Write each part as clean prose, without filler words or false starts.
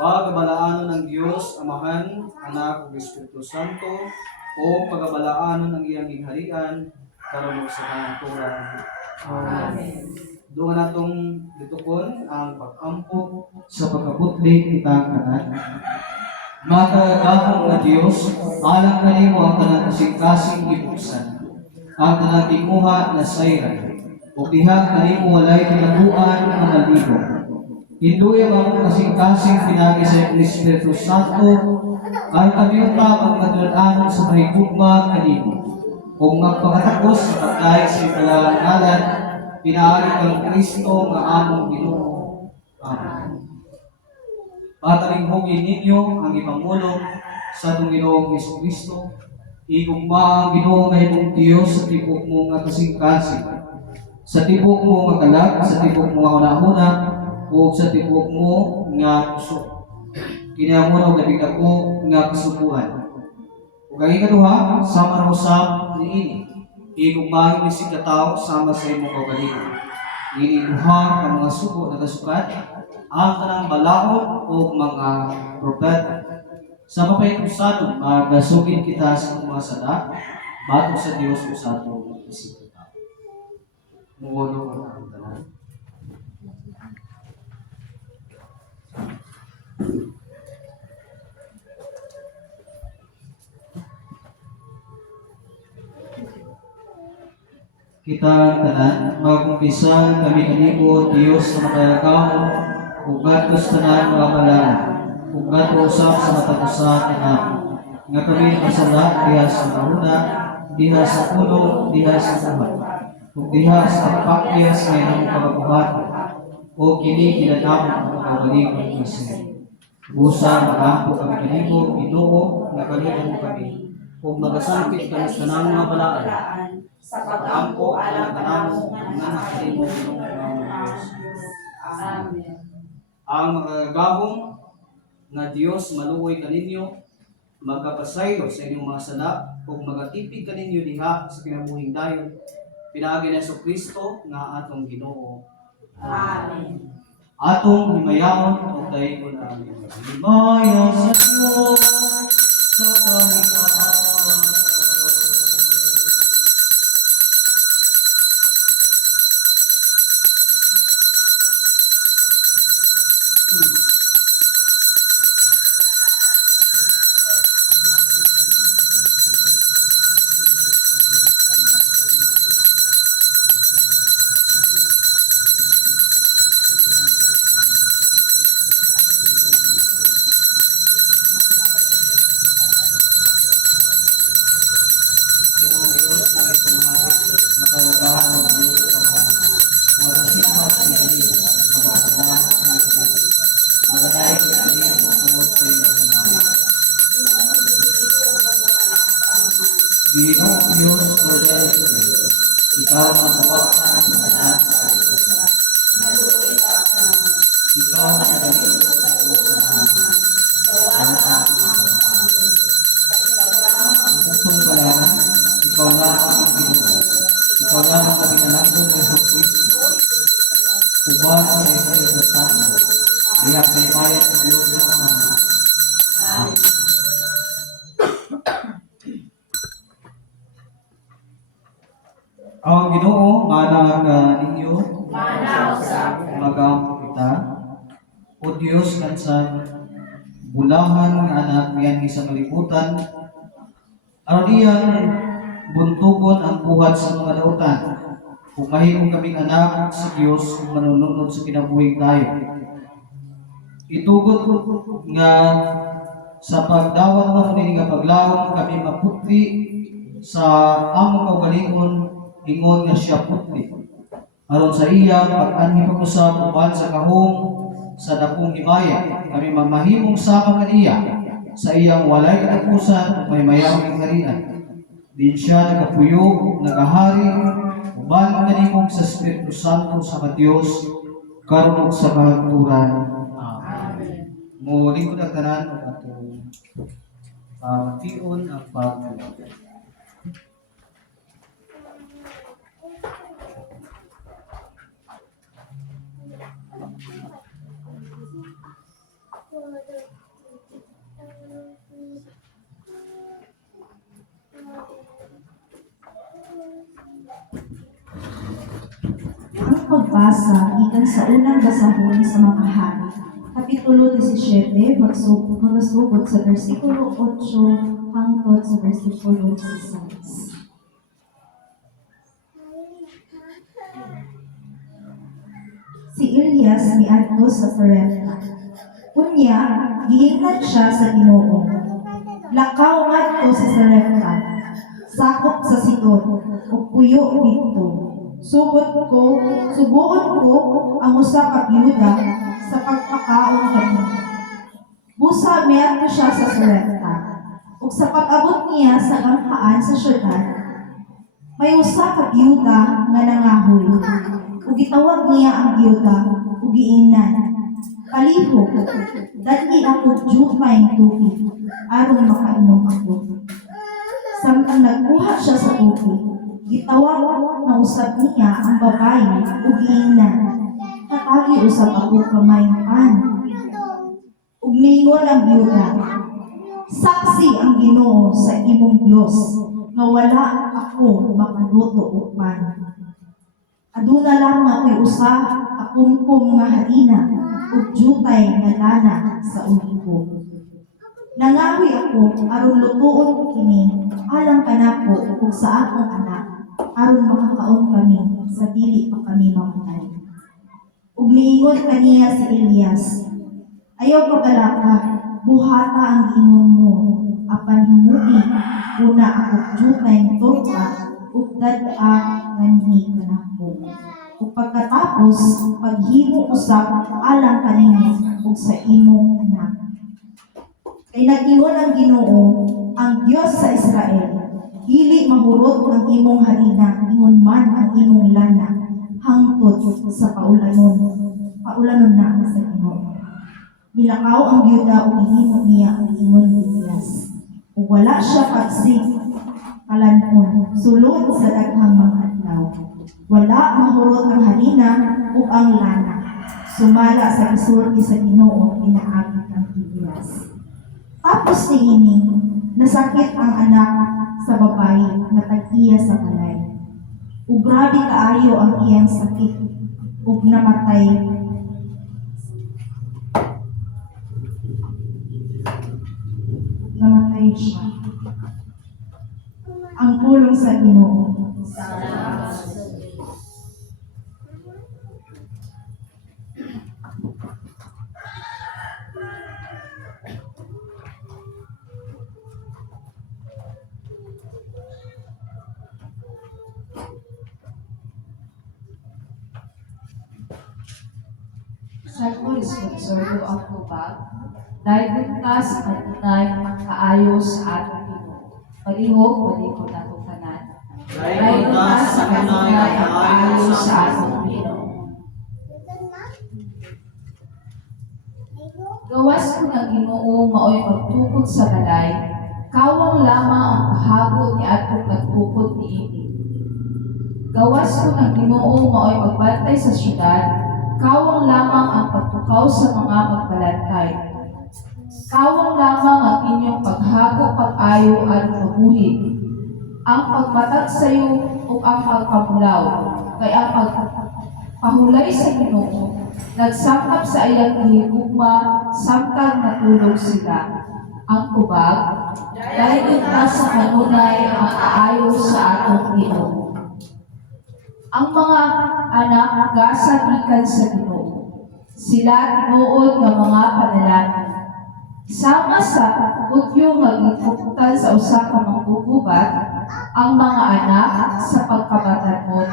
Pagabalaanon ng Diyos, Amahan, Anak, ug Espiritu Santo, o pagabalaanon ng iyang gingharian, karon ug sa kanasturan. Amen. Doon natong litukon ang pag-ampo sa pagkabutli kitang tanan. Makagahong na Diyos, alang kanimo ang tanang kasing-kasing ibuksan, ang tanang timuha na sayran, O diha kanimo walay kinabuan ang naligo. Hinduya ang kasing-kasing pinagi sa Espiritu Santo, ang kamiyong ang katulanan sa mahigugma kanimo. Kung magpakatakos sa pagkain sa ikalangalan, pinaari kang Kristo nga among Ginoo. Amen. Patalinghogi ninyo ang ipamulong sa itong Ginoong Yesu Kristo. Igugma ang Ginoo nga imong Diyos sa tibok mo nga kasing-kasing, sa tibok mo nga kalag, sa tibok mo nga una-una, o sa tibok mo nga puso. Kinamunaw na bigako nga kasubuan. Ug ang ikaduha, sama na usab niini. Igugmahin ni si katao sama sa imong kaugalingon. Niini duha ka mga sugo na kasukat, ang tanang balaod o mga propeta. Sa mapayusanon, magasugin kita sa mga sala, bato sa Dios o sa atong isip kita. Muono ang akong tanan. Kita tanan, magkumpisan kami kanimo Dios sa makayagaw, ug gatos tanan mga balaan, ug gato usab sa matagusan tanan. Nga kami masala diha sa nauna, diha sa ulo, diha sa buhat, ug diha sa pakyas nga imong pagabuhat, o kini kinadamon ang pagalingon ni Kristo. Busa magampo kami kanimo Ginoo, nga kalitan mo kami, ug magasangkit kami sa tanang mga balaan sa pag-ampo alang kanamo nga nakanimo ng Diyos. Amen. Ang magagabong nga Dios maluoy kaninyo, magkapasaylo sa inyong mga sala, ug magatipig kaninyo diha sa kinabuhing dayon. Pinaagi na Jesu Kristo nga atong Ginoo. Amen. Atong himayaon ug dayon namin. Himaya sa Dios sa kaligtasan. Ginoong Diyos o Diyos, ikaw ang mawaktan sa lahat sa ikuta. Ikaw ang nagaling sa ikuta. Ang putong balahan, ikaw lang ang Ginoo. Ikaw lang ang kabinalanggo ng Jesu Kristo. Kuban sa Espiritu Santo, diyak sa imayat ng Diyos ng mga. Amen. Ang Ginoo manang ninyo, magampo kita, o Diyos kansa bulahan nga anak yan sa kalibutan, arodiyan buntugon ang buhat sa mga dautan, kung mahimong kaming anak sa Diyos kung manununod sa kinabuhing tayo. Itugot nga sa pagdawat na muli nga paglawang kami maputli sa among kaugalingon, ingon nga siya putli. Aron sa iya, pag-anhi pag-usap uban sa kahong sa dakong himaya, kami mamahimong sama kaniya sa iyang walay katapusan, may mayamang harian. Din siya nagapuyo, nagahari, uban kanimong sa Espiritu Santo sa Diyos, karon sa kahagturan. Amen. Muli ko na tanan o atong tion ang pagkakas. Ang pagbasa gikan sa unang basahon sa mga hari, Kapitulo 17, magsugod sa versikulo 8 hangtod sa versikulo 16. si Elias miadto sa Sarepta. Unya, giingnan siya sa Ginoo. Lakaw ngadto sa Sarepta, sakop sa Sidon, ug puyo didto. Subuon ko ang usa ka byuda sa pagpakaon kanimo. Busa miadto siya sa Sarepta, ug sa pag-abot niya sa ganghaan sa syudad, may usa ka byuda nga nangahoy, ug gitawag niya ang byuda ug giingnan. Palihog, dati ako jupay tubig, aron makainom ako. Samtang nagkuha siya sa tubig, gitawag na usab niya ang babae ug giingnan. Katagi usab ako kamay pan. Ug mingon ang byuda, saksi ang Ginoo sa imong Dios nga wala ako makaluto og pan. Aduna lang ako'y usa akumkum nga harina ug jutay nga lana sa ulibo. Nangawi ako aron lutuon ko kini alang kanako ug sa akong anak aron makakaon kami sa dili pa kami mamatay. Ug miingon kaniya si Elias, ayaw pagalaka, buhata ang giingon mo, apan himuhi una ako jutay nga torta ug dad-a nganhi kanako. Ug pagkatapos paghimo usab alang kanimo ug sa imong anak. Kay nag-ingon ang Ginoo, ang Dios sa Israel, dili mahurot ang imong harina, ingon man ang imong lana, hangtod sa paulanon na sa Ginoo. Milakaw ang byuda ug gihimo niya ang ingon ni Elias. Ug wala siya pagsig kalanon, sulod sa daghang mga adlaw. Wala mahurot ang harina ug ang lana. Sumala sa gisulti sa Ginoo pinaagi ang Elias. Tapos niini, nasakit ang anak sa babae na tag-iya sa balay. Ug grabe kaayo ang iyang sakit ug namatay. Namatay siya. Ang pulong sa Ginoo. Sa sponsor ang tubag, dahil ligtas at tunay kaayo sa ating Ginoo. Palihog, palikod na itong tanan. Dahil ligtas sa tunay kaayo sa ating Ginoo. Gawas ko ng Ginoo maoy pagtukod sa balay, kawang lamang ang pahagot ni atong nagtukod ni ini. Gawas ko ng Ginoo maoy pagbantay sa syudad, kawang lamang ang pagtukaw sa mga magbalantay. Kawang lamang ang inyong paghago, pag-ayo at mabuhi. Ang pagmatag sa iyo o ang pagpamulaw, kay ang pagpahulay sa Ginoo, nagsangkap sa iyang higugma, samtang natulog sila. Ang kubag, dahil ligtas sa kanunay ang kaayo sa atong Ginoo. Ang mga anak gasatikan sa Ginoo. Sila tinuod nga mga panalangin. Sama sa utyo nga gitukutan sa usa ka manggugubat, ang mga anak sa pagkabatanon.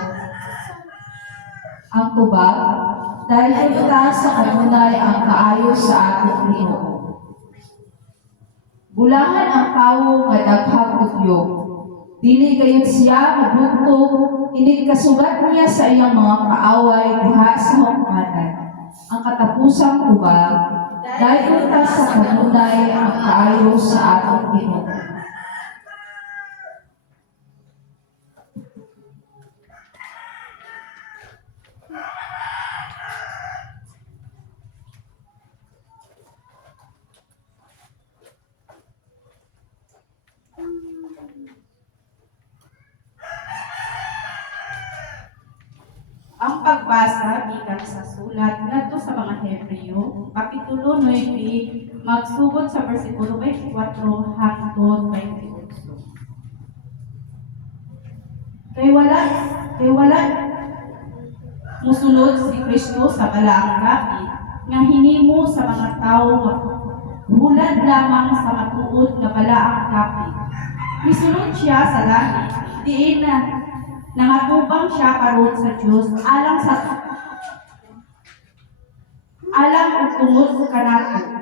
Ang tubag, dahil ita sa kanunay ang kaayo sa atong Ginoo. Bulahan ang tawo nga daghang utyo. Dili gayon siya mabugtog, inikasugat niya sa iyang mga kaaway diha sa hukmanan. Ang katapusang tubag, dahil ita sa kanunay ang kaayo sa atong Ginoo. Ang pagbasa gikan sa sulat ngadto sa mga Hebreo, kapitulo 9, magsugod sa bersikulo 24 hangtod 28. Kay wala Musulod si Kristo sa balaang dapit nga hinimo sa mga tawo nga hulad lamang sa matuod nga balaang dapit. Misulod siya sa langit, diin na nangatubang siya karon sa Dios alang ug tungod kanato.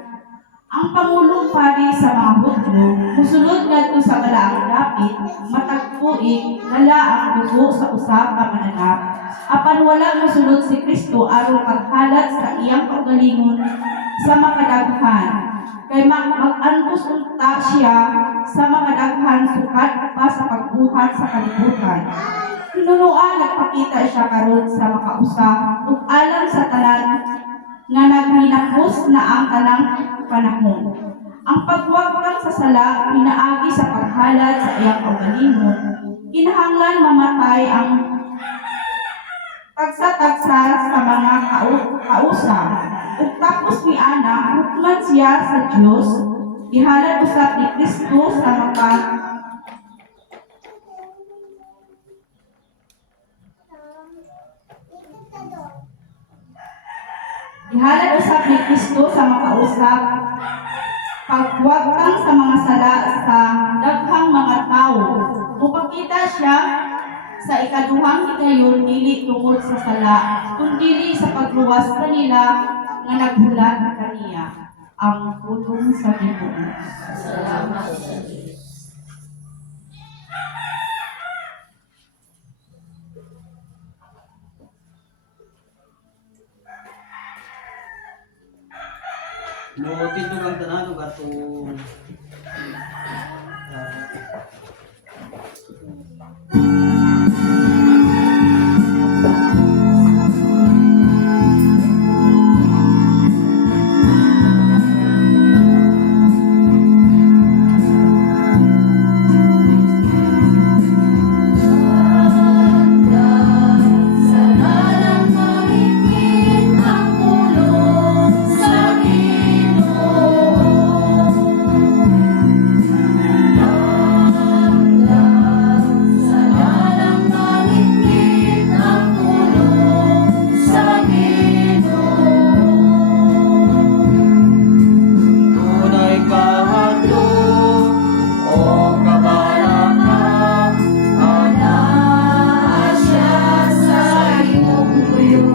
Ang pangulong pari sa mga Hudyo, musulod ngadto sa balaang dapit, matag tuig wala ang dugo sa usa ka mananap. Apan wala mosulod si Kristo aron maghalat sa iyang kaugalingon sa makadaghan. Kay mag-antos unta siya sa makadaghan sukat pa sa pagbuhat sa kalibutan. Hinunuan nagpakita siya karon sa makausa ug alang sa tanan nga naghinakos na ang tanang panahon. Ang pagwagtang sa sala pinaagi sa paghalad sa iyang kaugalingon. Kinahanglan mamatay ang tagsa-tagsa sa mga kausa. Ug tapos ni ana hukman siya sa Dios, ihalad usab ni Kristo sa ihalad usab ni Kristo sa makausap pagwagtang sa mga sala sa daghang mga tawo. Upakita siya sa ikaduhang higayon dili tungod sa sala, kundi sa pagluwas kanila nga naghulat kaniya. Ang pulong sa Ginoo. Salamat sa Diyos. No, tindog ang tanan ug ato tunay kahadlok o kabalaka ana siya sa imong tuyo.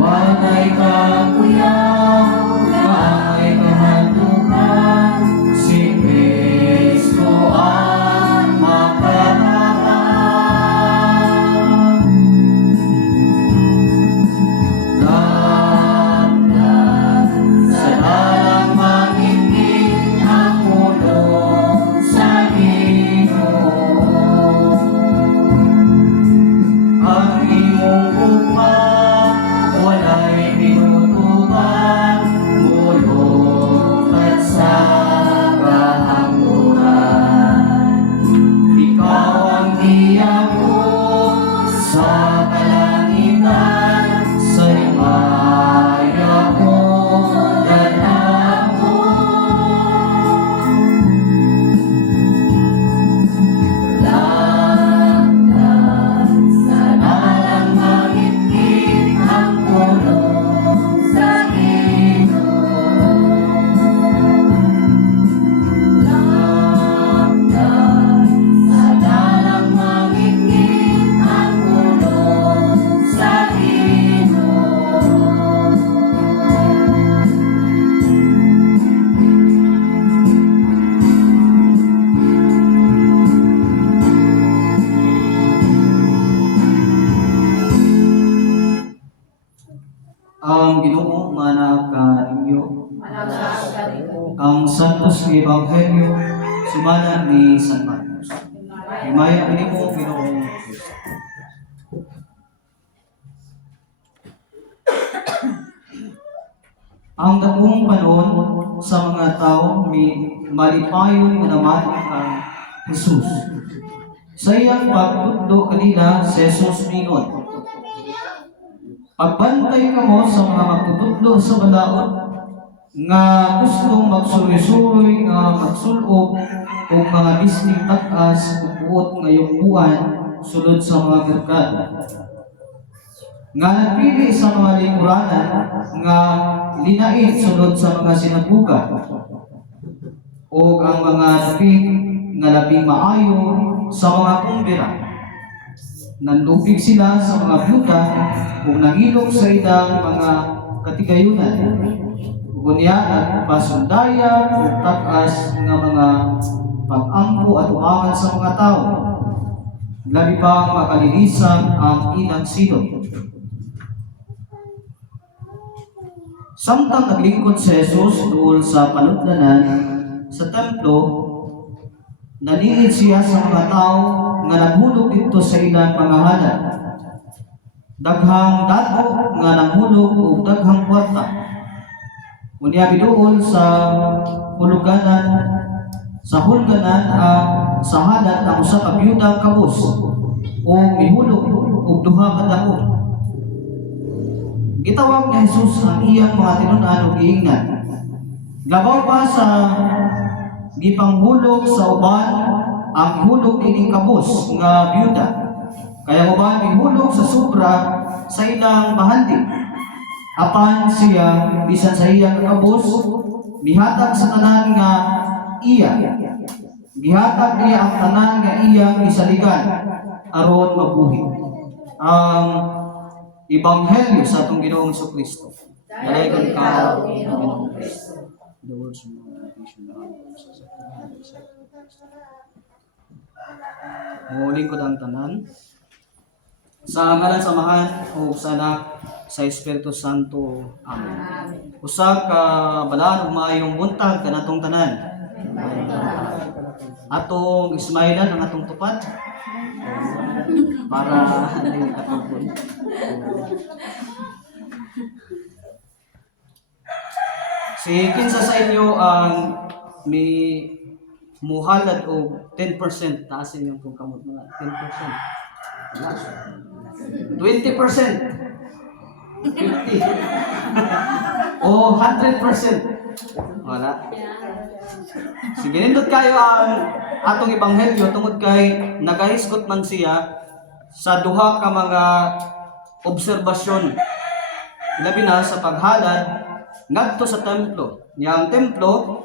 Walay kakuyaw walay kahadlukan, si Kristo ang makataan. Sa dalang mangingin ang pulong sa Ginoo. Ang imong ugma walay pinutuban, mulong at sa kahangturan. Ikaw ang tiyako sa kalangitan, sa himaya mo ganako. Sa dalang mangitgit ang pulong sa Ginoo. Sa dalang mangitgit ang pulong sa Ginoo. Ang Ginoo manag kaninyo. Ang Santos nga Ebanghelyo sumala ni San Marcos. Himaya kanimo Ginoong Kristo. Ang dakong panahon sa mga tao malipayon nga naman ang Jesus. Sa iyang pagtudlo kanila si Jesus mingon, pagbantay kamo sa mga magtutudlo sa balaod nga gustong magsuloy-suloy nga magsulob o mga bisning takas o buot ngayong buwan sulod sa mga merkado. nga nagpili sa mga lingkuranan nga linait sulod sa mga sinaguga o ang mga dapit nga labing maayo sa mga kumbira. Nanlupig sila sa mga byuda ug nangilok sa ilang mga katigayunan. Unya nagpasundaya ug takas nga mga pag-ampo at umangan sa mga tao. Labi pa makalinisan ang ilang silot. Samtang naglingkod si Jesus doon sa panudlanan sa templo, naniid siya sa mga tao nga naghulog dito sa ilang mga halad. Daghang dato nga nanghulog o daghang kwarta. Unya biduol sa huluganan sa halad ang usa ka byuda kabus o mihulog og duha ka dako. Gitawag ni Jesus ang iyang mga tinun-an ug giingnan. Labaw pa sa gipanghulog sa uban ang hulog ining kabus nga byuda. Kaya uban mihulog sa sobra sa ilang bahandi. Apan siya bisan sa iyang kabus mihatag sa tanan nga iya. Gihatag niya ang tanan nga iyang isaligan aron mabuhi. Ang Ebanghelyo sa atong Ginoong Kristo. Dalaygon ka, Ginoong Kristo. The words of meditation muling ko ang tanan. Sa ngalan samahan o sa anak sa Espiritu Santo. Amen. Usa ka balaan ug maayong buntag kanatong tanan. Atong ismailan ang atong tupad para hindi katapon. Si kinsa sa inyo ang may muhalad o 10% taas inyong kung kamot mga 10%. Wala. 20%. 50. O 100%. Wala. Sige, nindot kayo ang atong ebanghelyo tungod kay nagahisgot man siya sa duha ka mga obserbasyon. Labi na sa paghalad ngadto sa templo. Yang templo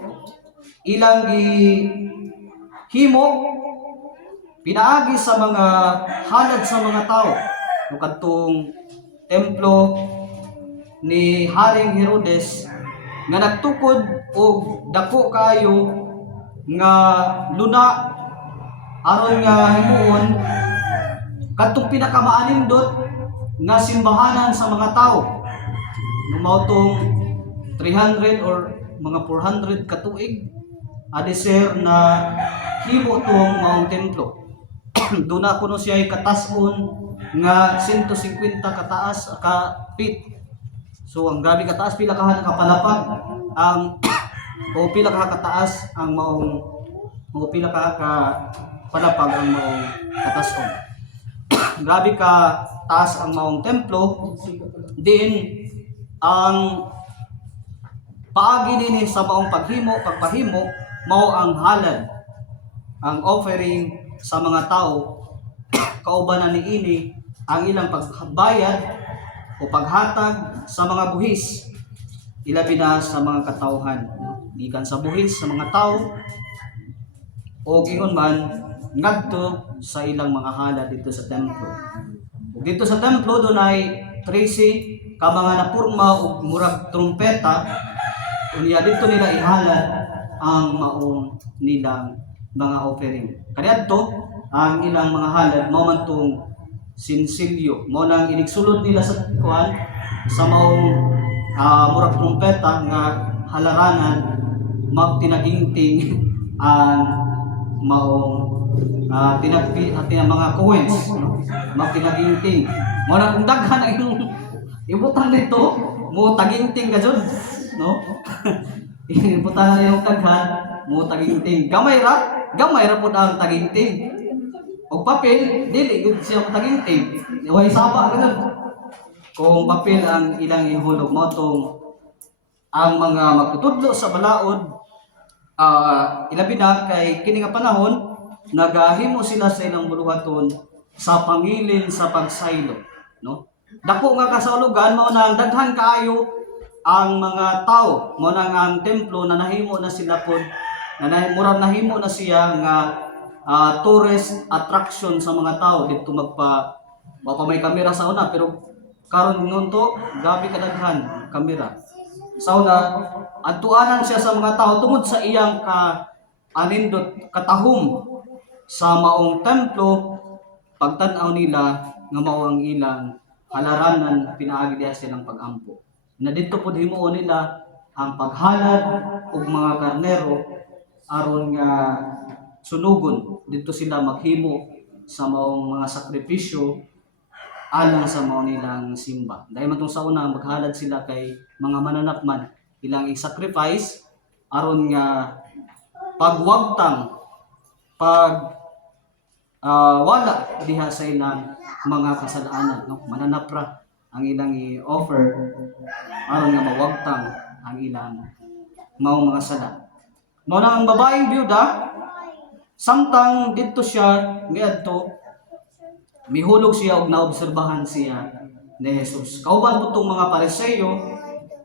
ilang gihimo pinaagi sa mga halad sa mga tao. No kadtong templo ni Haring Herodes nga nagtukod og dako kayo nga luna aron nga himuon kadtong pinakamaanindot nga simbahanan sa mga tao. Numautong 300 or mga 400 katuig adeser na himo tong maong templo. Duna kuno siya ay katason nga 150 kataas ka feet. So ang grabe kataas pila ka kapalapag ang o pila ka kataas ang maong o pila ka palapag ang maong katason. Grabe ka taas ang maong templo. Din ang paagi nini sa maong pagpahimo mao ang halad, ang offering sa mga tao. Kaubanan niini ang ilang pagbayad o paghatag sa mga buhis, ilabi na sa mga katawhan, gikan sa buhis sa mga tao o gingon man ngadto sa ilang mga halad dito sa templo. Dito sa templo dunay 13 ka mga napurma og murag trumpeta. Unya dito nila ihalad ang maong nilang mga offering. Kaniadto ang ilang mga halad mao man tong sinsilyo, mao nang inigsulod nila sa kuan sa maong murag trumpeta nga halaranan magtinagingting ang maong mga coins, no? Magtinagingting. Mao nang kung daghan ang ibutang dito, mo tagingting ka jud, no? Ibutang na yung daghan, mo tagingting. Gamay ra pud ang tagingting. Og papel dili gud siya tagingting. Way saba ka jud. Kung papel ang ilang ihulog mo tong ang mga magtutudlo sa balaod, ilabi na kay kini nga panahon nagahimo sila sa ilang buluhaton sa pangilin sa pagsaylo, no? dako nga kasaulugan mao nang daghan kaayo ang mga tao, mao nang ang templo na nahimo na sila pod murag nahimo na siya nga tourist attraction sa mga tao dito wa pa may kamera sa una, pero karon ngunto grabe kadaghan kamera sa una. Adtuanan siya sa mga tao tungod sa iyang anindot katahom sa maong templo. Pagtan-aw nila nga mao ang ilang halaranan pinaagi diha silang pag-ampo. Na dito pod himuon nila ang paghalad og mga karnero aron nga sunugon. Dito sila maghimo sa maong mga sakripisyo alang sa mao nilang simba. Dahil man tong sa una maghalad sila kay mga mananapman ilang i-sacrifice aron nga pagwagtang wala diha sa ilang mga kasalanan, no? Mananapra ang ilang i-offer aron nga mawagtang ang ilang maong mga sala. Mao na ang babaeng byuda samtang dito siya miadto mihulog siya og naobserbahan siya ni Jesus. Kauban po itong mga Pariseo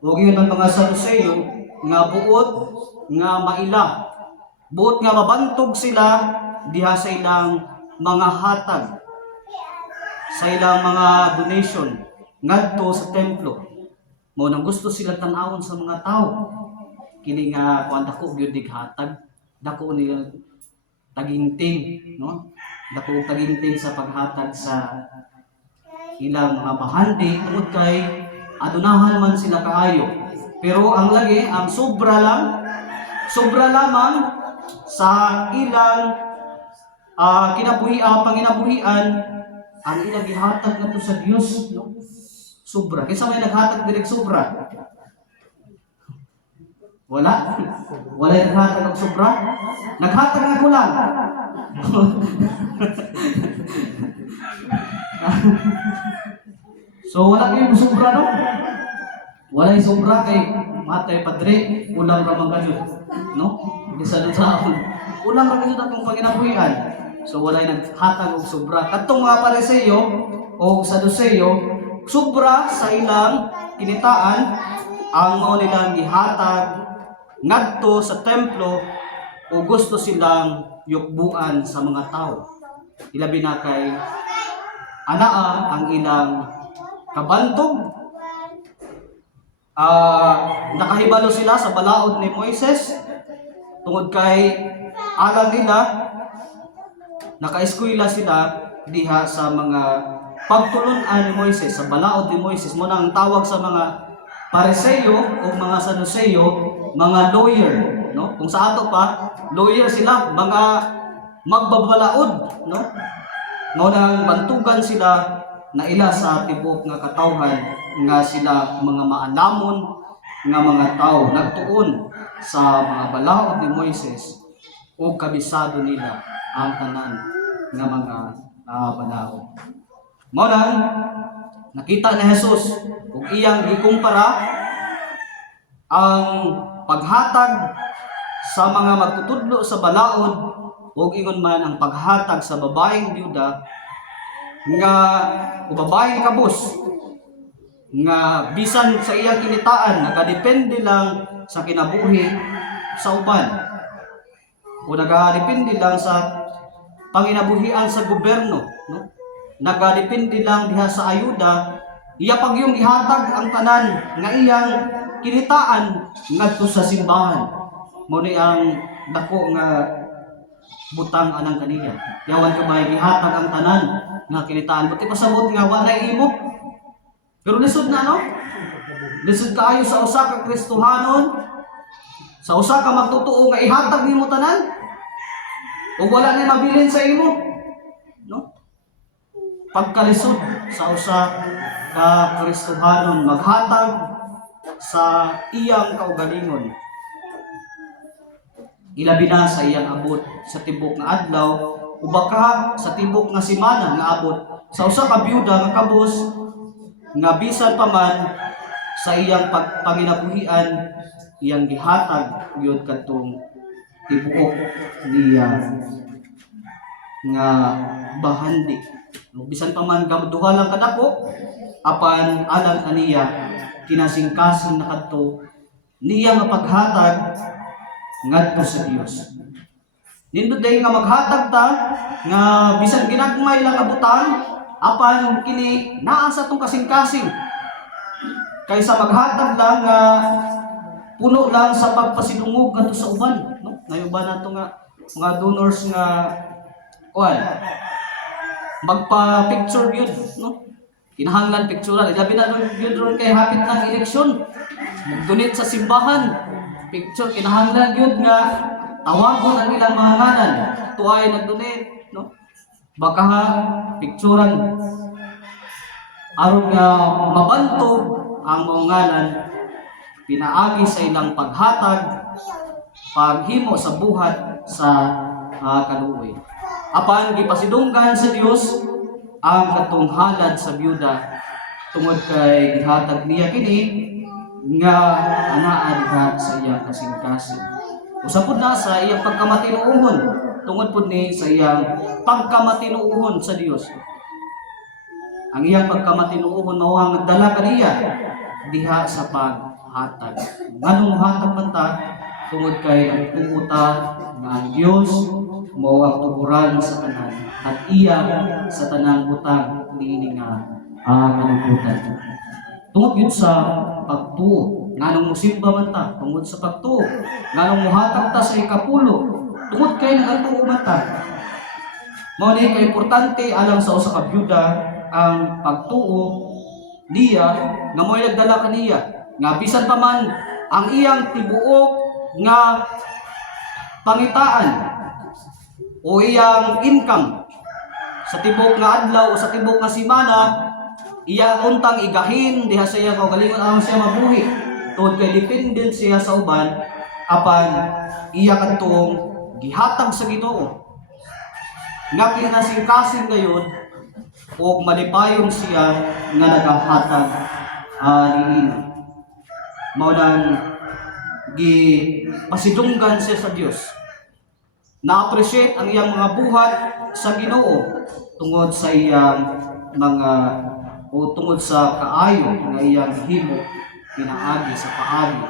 o yun ang mga Saduceo nga buot nga maila. Buot nga mabantog sila diha sa ilang mga hatag, sa ilang mga donation ngadto sa templo. Mao nang gusto sila tan-awon sa mga tao. Kini nga kuan dako gyud hatag, dako ni taginting, no? Dako taginting sa paghatag sa ilang mga bahandi tungod kay adunahan man sila kaayo. Pero ang lagi, ang sobra lamang sa ilang panginabuhian ang ilang gihatag ngadto sa Dios, no? Sobra. Kaysa may naghatag direk sobra. Wala yung naghatag og sobra. Naghatag nga kulang. So wala kayo sobra, no? Wala yung sobra kay matay padre, ulang ra man ganun, no? Bisa na taon. Ulang ra gyud akong panginabuhian. So wala yung naghatag og sobra. Kadtong mga Pariseo o Saduceo, sobra sa ilang kinitaan ang mao nilang gihatag ngadto sa templo o gusto silang yukbuan sa mga tao. Ilabi na kay anaa ang ilang kabantog. Nakahibalo sila sa balaod ni Moises tungod kay alam nila nakaeskwela sila diha sa mga pagtulon-an ni Moises, sa balaod ni Moises. Mo nang tawag sa mga Pariseo o mga Saduceo mga lawyer, no? Kung sa ato pa lawyer sila, mga magbabalaod, no? Mao nang bantugan sila na ila sa tibok nga katawhan nga sila mga maalamon nga mga tao nagtuon sa mga balaod ni Moises o kabisado nila ang tanan nga mga balaod. Mao nang nakita ni Jesus ug iyang gikumpara ang paghatag sa mga magtutudlo sa balaod ug ingon man ang paghatag sa babaeng byuda nga o babaeng kabus nga bisan sa iyang kinitaan nakadepende lang sa kinabuhi sa uban o nagadepende lang sa panginabuhian sa gobyerno, no? Nagadepende lang diha sa ayuda, iya pag yung ihatag ang tanan nga iyang kinitaan ngadto sa simbahan. Mo ni ang dako nga butang anang kaniya. Yawan ka ba ihatag ang tanan nga kinitaan? Buti pasabot nga wala imo. Pero lisod na, no? Lisod kaayo sa usa ka Kristohanon, sa usa ka magtotoo nga ihatag nimo tanan. O wala na mabilin sa imo, no? Pagkalisod sa usa ka Kristohanon maghatag sa iyang kaugalingon. Ilabi na sa iyang abot sa tibok nga adlaw o baka sa tibok nga semana nga abot sa usa ka byuda nga kabus nga bisan pa man sa iyang panginabuhian iyang gihatag gyud kadtong tibuok niya nga bahandi No, bisan pa man duha lang kadako, apan alang kaniya kinasing-kasing nakadto niya nga paghatag ngadto sa Dios. Nindot day nga maghatag ta nga bisan ginagmay lang kabutan apan kini naa sa tong kasing-kasing kaysa maghatag lang nga puno lang sa pagpasidungog ngadto sa uban, no? Ngayon ba nato nga mga donors nga kuan magpa-picture yun, no? Kinahanglan picturean. Labi na yun ron kay hapit ng eleksyon. Mag-donate sa simbahan. Picture, kinahanglan yun nga tawagon ang ilang mga ngalan. Tuway nag-donate, no? Baka ha, picturean. Aron nga mabantog ang mga ngalan, pinaagi sa ilang paghatag, paghimo sa buhat sa kaluoy. Apan gipasidunggan sa Dios ang katunghalad sa byuda tungod kay gihatag niya kini nga anaa diha sa iyang kasing-kasing. Usapod na sa iyang pagkamatinuohon tungod pud ni sa iyang pagkamatinuohon sa Dios. Ang iyang pagkamatinuohon mao ang nagdala kaniya diha sa paghatag. Nganong hatag man ta tungod kay nagtuo ta nga ang Dios mao ang tuguran sa tanan at iya sa tanang butang niini nga kalibutan. Tungod yun sa pagtuo, nganong musimba man ta tungod sa pagtuo, nganong muhatag ta sa ikapulo tungod kay nagatuo man ta. Mao ni kay importante alang sa usa ka byuda ang pagtuo niya nga mo'y nagdala kaniya nga bisan pa man ang iyang tibuok nga pangitaan o iyang income sa tibok nga adlaw o sa tibok nga semana, iya untang igahin diha sa iya kaugalingon aron siya mabuhi tungod kay dependent siya sa uban apan iya kadtong gihatag sa Ginoo nga kinasing-kasing gayon o malipayon siya nga nagahatag niini. Mao nang pasidunggan siya sa Dios. Na-appreciate ang iyang mga buhat sa Ginoo tungod sa iyang mga o tungod sa kaayo nga iyang himo pinaagi sa paagi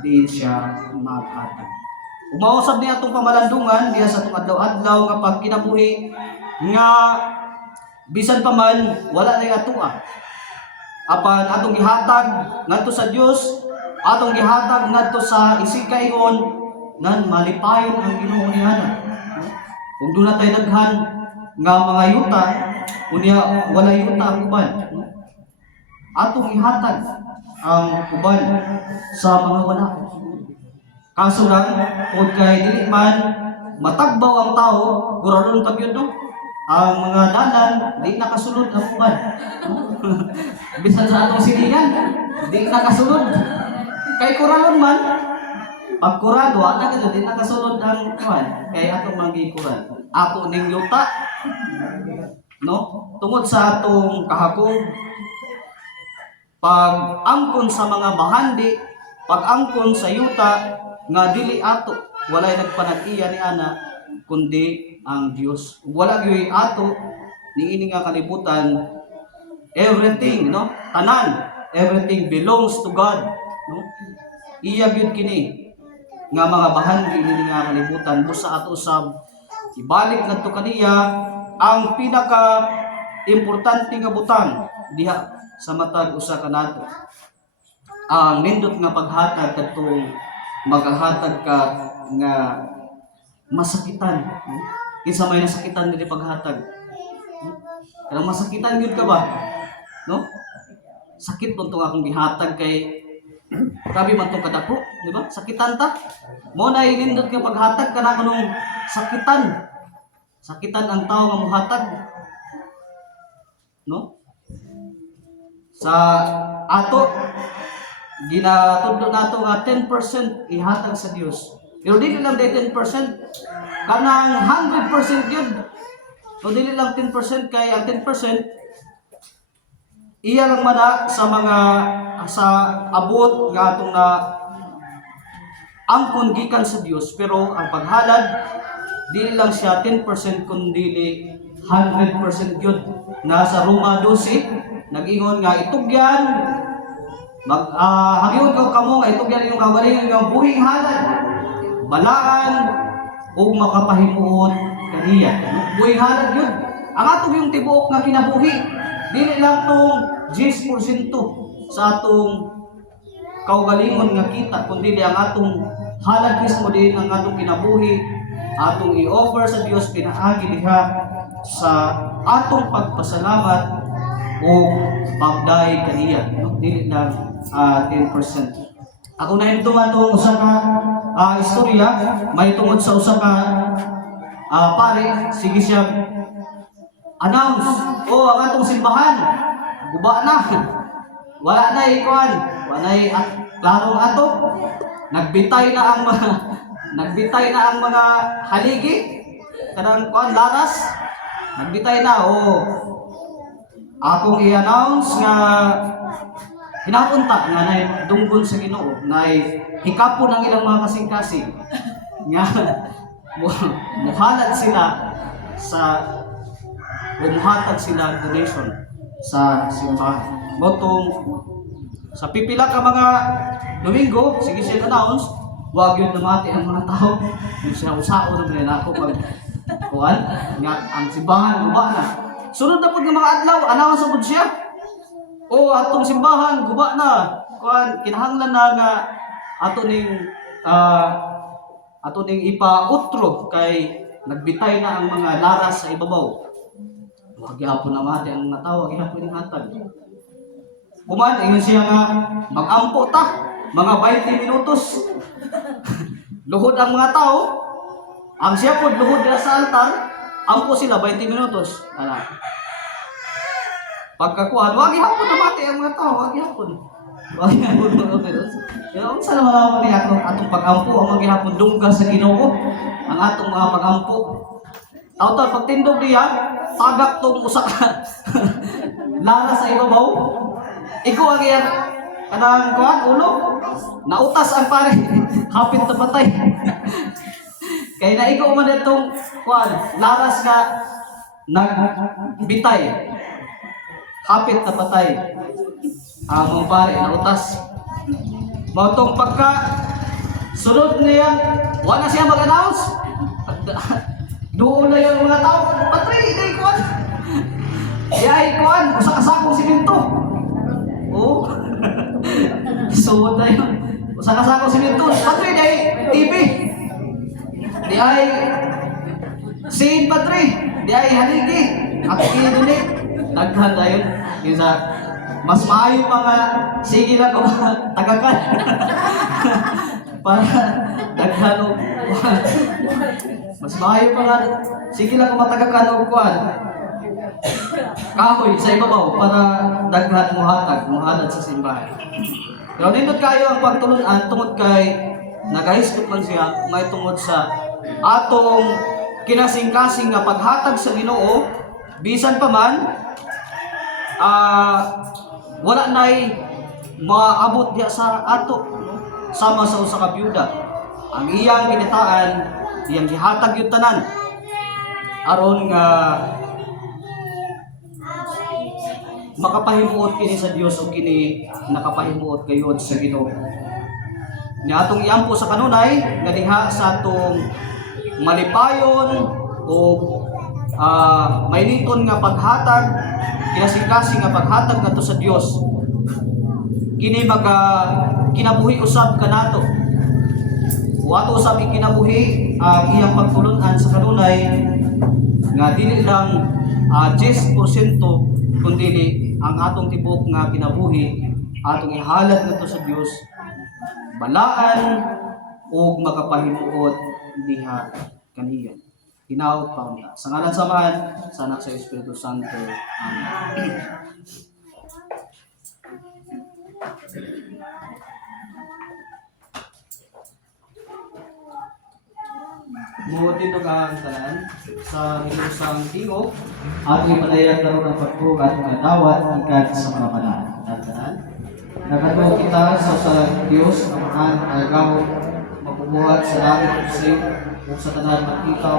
diin siya maghatag. Umausab niya atong pamalandungan diha sa atong adlaw-adlaw nga pagkinabuhi nga bisan pa man wala na atoa. Apan atong gihatag ngadto sa Dios, atong gihatag ngadto sa isigkaygon nan malipayon ang Ginoo niana. Kung doon na tayo daghan nga mga yuta, unya wala yuta ang uban. Atong ihatag ang uban sa mga wala. Kaso lang, kung kay dili man matagbaw ang tao, guraron pag yun, no? Ang mga dalan, di nakasulod ang uban. Bisan sa atong silingan, di nakasulod. Kay kuralon man, pag kurado, ana ka di nakasulod ang kuan kay atong manggikuran. Ako ning yuta, no? Tungod sa atong kahakog, pag angkon sa mga bahandi, pag angkon sa yuta nga dili ato, walay nagpanag-iya ni ana kundi ang Dios. Wala gyud ato niini nga kalibutan. Everything, no? Tanan, everything belongs to God, no? Iya gyud kini nga mga bahagi ini nga kalibutan busa ato usab ibalik ngadto kaniya ang pinaka importante nga butang diha sa matag usa kanato ang nindot nga paghatag kadtong maghahatag ka nga masakitan, kinsa may nasakitan dili paghatag, kanang masakitan gyud ka ba, no? Sakit pud tong akong gihatag kay grabe man tong kadako, di ba? Sakitan ta. Mo na inindot nga paghatag kana kanong sakitan. Sakitan ang tao nga mohatag. No? Sa ato ginatudlo nato nga 10% ihatag sa Dios. Pero dili lang 10%, kanang 100% gyud. So dili lang 10% kay ang 10% iya lang mana sa mga sa abot nga atong na angkon gikan sa Dios, pero ang paghalad dili lang siya 10% kundi 100% yun. Nasa Roma 12, nag-ingon nga itugyan, hagiyon ko kamo nga itugyan inyong kaugalingon nga buhing halad, balaan, o makapahimuon kaniya. Buhing halad yun. Ang atong yung tibuok nga kinabuhi, dili lang tong 10% sa atong kaugalingon nga kita, kundi ang atong halad mismo din ang atong kinabuhi, atong i-offer sa Dios pinaagi diha sa atong pagpasalamat o pagdaig kaniya. Dili lang 10%. Ako na yung tumatong usa ka istorya, may tungod sa usa ka pare, sige siya announce, ang atong simbahan guba na, wala na ikuan, wala na klarong ato, nagbitay na ang mga haligi, kanang kuan laras, nagbitay na. Akong i-announce nga hinapunta nga nay dunggon sa Ginoo, nay hikapon ang ilang mga kasing-kasing nga muhalad sila sa muhatag sila donation sa simbahan. Motong sa pipila ka mga Domingo, sige siya announce, wag yun namati ang mga tao, yung siya usao naman ako pag kuhan, nga ang simbahan guba na. Sunod na po ng mga adlaw, announce sa siya, atong simbahan guba na, kuhan, kinahanglan na nga ato ning ipa-utro kay nagbitay na ang mga laras sa ibabaw. Wag gyapon na mati ang natawa, gyapon ning hatag. Kuman, ingon siya nga mag-ampo ta, mga 20 minutos. Luhod ang mga tao, ang siya po luhod na sa altar, ampo sila 20 minutos. Pagkakuhan, wag gyapon na mati ang mga tao, wag gyapon. Wag gyapon mga peros. Kaya unsa naman ako ni atong pag-ampo, ang maghihapon dungga sa Ginoo, ang atong mga pag-ampo. Tawta pagtindog diya, tagak tong usa ka lara sa ibabaw. Igo ang iya kanang kuan ulo. Nautas ang pare. Hapit na patay. Kay naigo man itong kuan laras nga nagbitay. Hapit na patay. Ang pare nautas. Mautong pagka sunod niya, wala siya mag-announce. Doon na yung mga tao, patri, hindi kuan. Yay, kuan, usa ka sakong simento. Suod na yun. Usa ka sakong simento, patri, di TV. Di ay sin patri, di ay haligi. At kinunit, daghan na yun. Kaya mas maayo pa nga, sige lang kung tagakan. Para daghan o mas maayo pa nga, sige lang kung matagakan o kuhan. Kahoy sa ibabaw para daghan muhatag sa simbahan. Pero nindot kayo ang pagtulunan tungod kay nagahisgot man siya, may tungod sa atong kinasing-kasing nga paghatag sa Ginoo, bisan pa man wala na'y maabot diya sa ato, no? Sama sa usa ka byuda. Ang iyang ginitaan, iyang gihatag yung tanan aron nga makapahimuot kini sa Dios o kini nakapahimuot gayud sa Ginoo. Ni atong iampo sa kanunay nga diha sa atong malipayon o mainiton nga paghatag, kinasing-kasing nga paghatag nato sa Dios. Kini kinabuhi usab kanato. Wato usab kinabuhi iyang pagtulunan sa kanunay nga dili lang 10% kundi ang atong tibok nga kinabuhi atong ihalad nato sa Dios, balaan o makapahimuot diha kaniya. Hinaot pa unta. Sa ngalan sa Ama, sa Anak, sa Espiritu Santo. Amen. Muotin ito ang tanan sa hinusang tingog at ipadayan karoon ng pagpug at mga dawat ikan sa mga banal. Tanan. Nagatuo kita sa Diyos ang Amahan alagaw mabubuhat sa langit at sa tanan makita o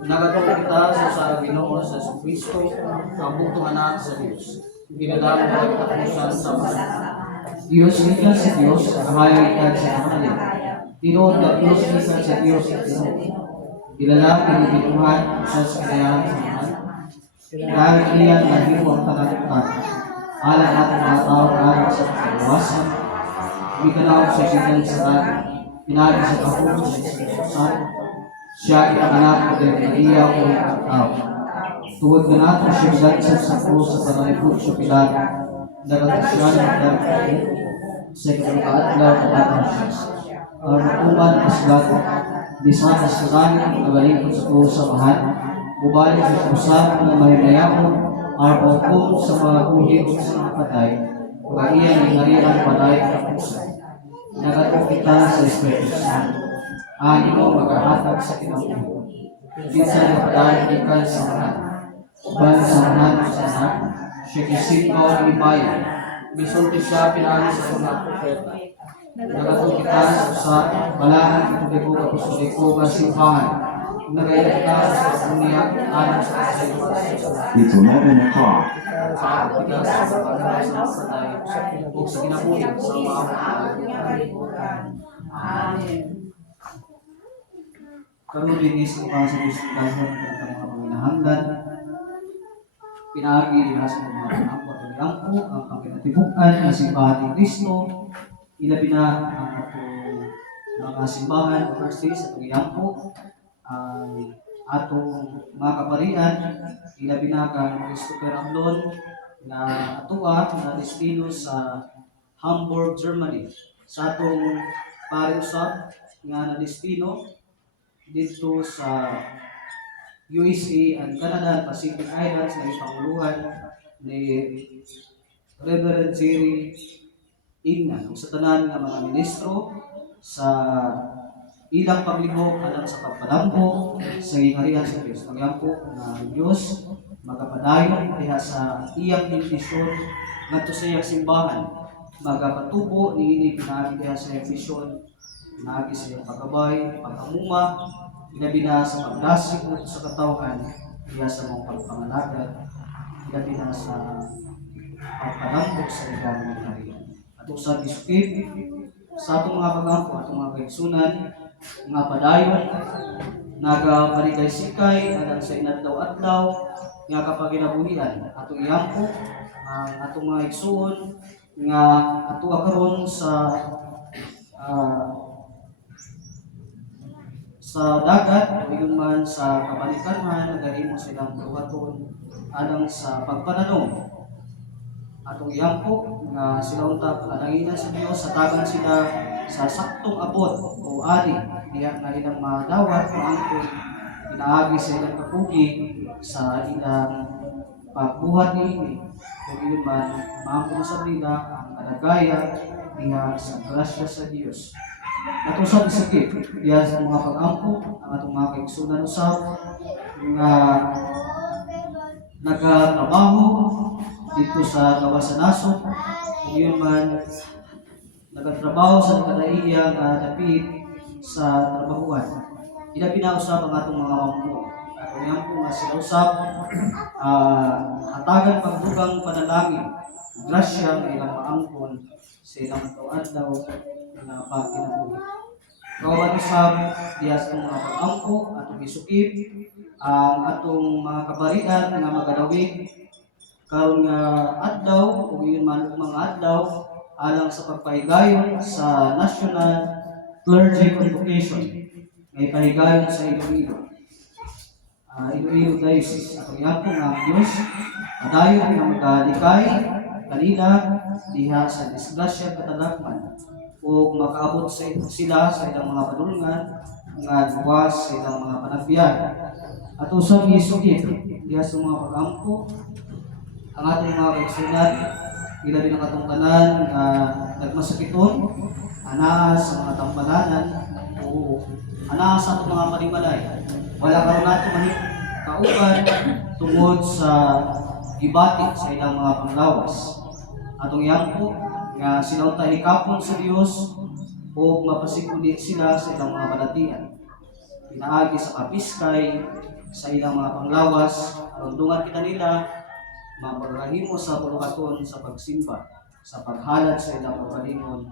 Nagatuo kita sa Ginoo sa Kristo, ang butong anak sa Dios. Ginadamo ang katapusan sa mga Diyos ikan sa Diyos, kamayan ikan sa kamayan. Tinood na Diyos ikan sa Diyos at tinood. Kilala pinibituhan sa kinayahan sa mga. Dahil iyan na hiyo ang tanalitan. Alam natin mga tao na alam sa kawasan. Hindi ka na sa sigang sa atin. Pinagi sa kapulo sa Diyos. Siya ipanganak ng Maria o ang tao. Tuwad ka natin siya gansag sa pulo sa panalipot siya pilat. Dagat siya ng dagdag sa ikalukaatlaw na dagat siya. Ang nakuman ang asgato, bisan sa sagalit ang nagalingkod sa pulo sa bahan, bubalik sa pusat na mahinayakot, arpapon sa mga kuhit sa mga patay, kaya ang nariran patay at pusa. Nagatuo kita sa Espiritu Santo. Ani mo maghahatag sa kinabuhi. Minsan na padahal ikan sa mga uban sa mga sa anak, siya kisip ko ang ibayan. Bisulti siya pinali sa mga propeta. Nagatuo kita sa usap, balaan ito ko kapusulit ko simbahan. Nagayat kita sa kapunia, alam sa kasayuan. It's 11 o'clock. Sa kita sa pagkakas ng patay, o sa kinabuhi sa mga Amen. karon linis ang mga sa diskutasyon ng mga paminahanglan. Pinagi diha sa mga pangako at pangako ang pagkinatibukan na simbahan ni Kristo. Ilabi na ang atong mga simbahan versus sa pangako ang atong mga kaparian. Ilabi na kang Christopher Ablon na atua na destino sa Hamburg, Germany. Sa atong pare-usab nga na destino dito sa USA and Canada, Pacific Islands na ipanguluhan ni Reverend Jerry Ignan. Kung sa tanan ng mga ministro sa ilang paglibok alang sa pagpalambo sa ingarihan sa Diyos. Nagyan po na Diyos magapadayon kaya sa iyang bendisyon ngadto sa iyang simbahan. Magapatubo ni pinagi kaya sa iyang vision. Pinagi sa iyang pagabay, pagkamuma, ilabi na sa paglasik na sa katawhan, kaya sa mga pagpangalagad, ilabi na sa pagpalambok sa ilang ng harian. At sa bisukip, sa atong mga pagampo, atong mga kaigsunan, mga padayon, nagaparigay-sikay, hanggang sa inadlaw-adlaw, nga kapag ginabuhian, atong iyampo, ang atong mga igsuon, nga ato karon sa dagat, o yun man sa kabalikan man, nagahimo silang buhaton alang sa pagpananong. Atong iyampo nga sila unta kalanginan sa Dios sa tagan sila sa saktong abot o ali diya nga ilang madawat maangkon inaagi sa ilang kapugi sa ilang pagbuhat niini o yun man maangkon sa nila ang kalagaya diya sa grasya sa Dios. Atong sa bisakit diya sa mga pag-ampo ang atong mga kaigsunan usab nga nagatrabaho dito sa gawas sa nasod, kung yun man nagtrabaho sa kadaiya nga dapit sa trabahuan. Ilabi na usab ang atong mga mampo. At yan po nga sila usab, hatagan pagdugang panalangin, grasya nga ilang maangkon sa ilang adlaw na pagkinabuhi. Kawan usab diya sa mga pag-ampo, atong isukip, ang atong mga kabarian nga magadawig karon nga adlaw o yun man mga adlaw alang sa pagpahigayon sa National Clergy Convocation may pahigayon sa Iloilo. Iloilo Diocese. At ang po nga Diyos adayon nga magkalikay kanila diha sa disgrasya katalakman o makaabot sa sila sa ilang mga padulungan nga luwas sa ilang mga panagbiyan. At usab isugit diha sa mga pagampo ang ating mga kaigsunan, ilabi ng atong tanan nga nagmasakiton, anaa sa mga tampalanan, o anaa sa atong mga panimalay. Wala karon nato kauban tungod sa gibatik sa ilang mga panglawas. Atong yampo nga sila tahikapon sa Dios o mapasiguli sila sa ilang mga balatian. pinaagi sa kapiskay, sa ilang mga panglawas, aron dungan kita nila, mapagahimo sa pulukaton sa pagsimba, sa paghalad sa ilang pagkalingon,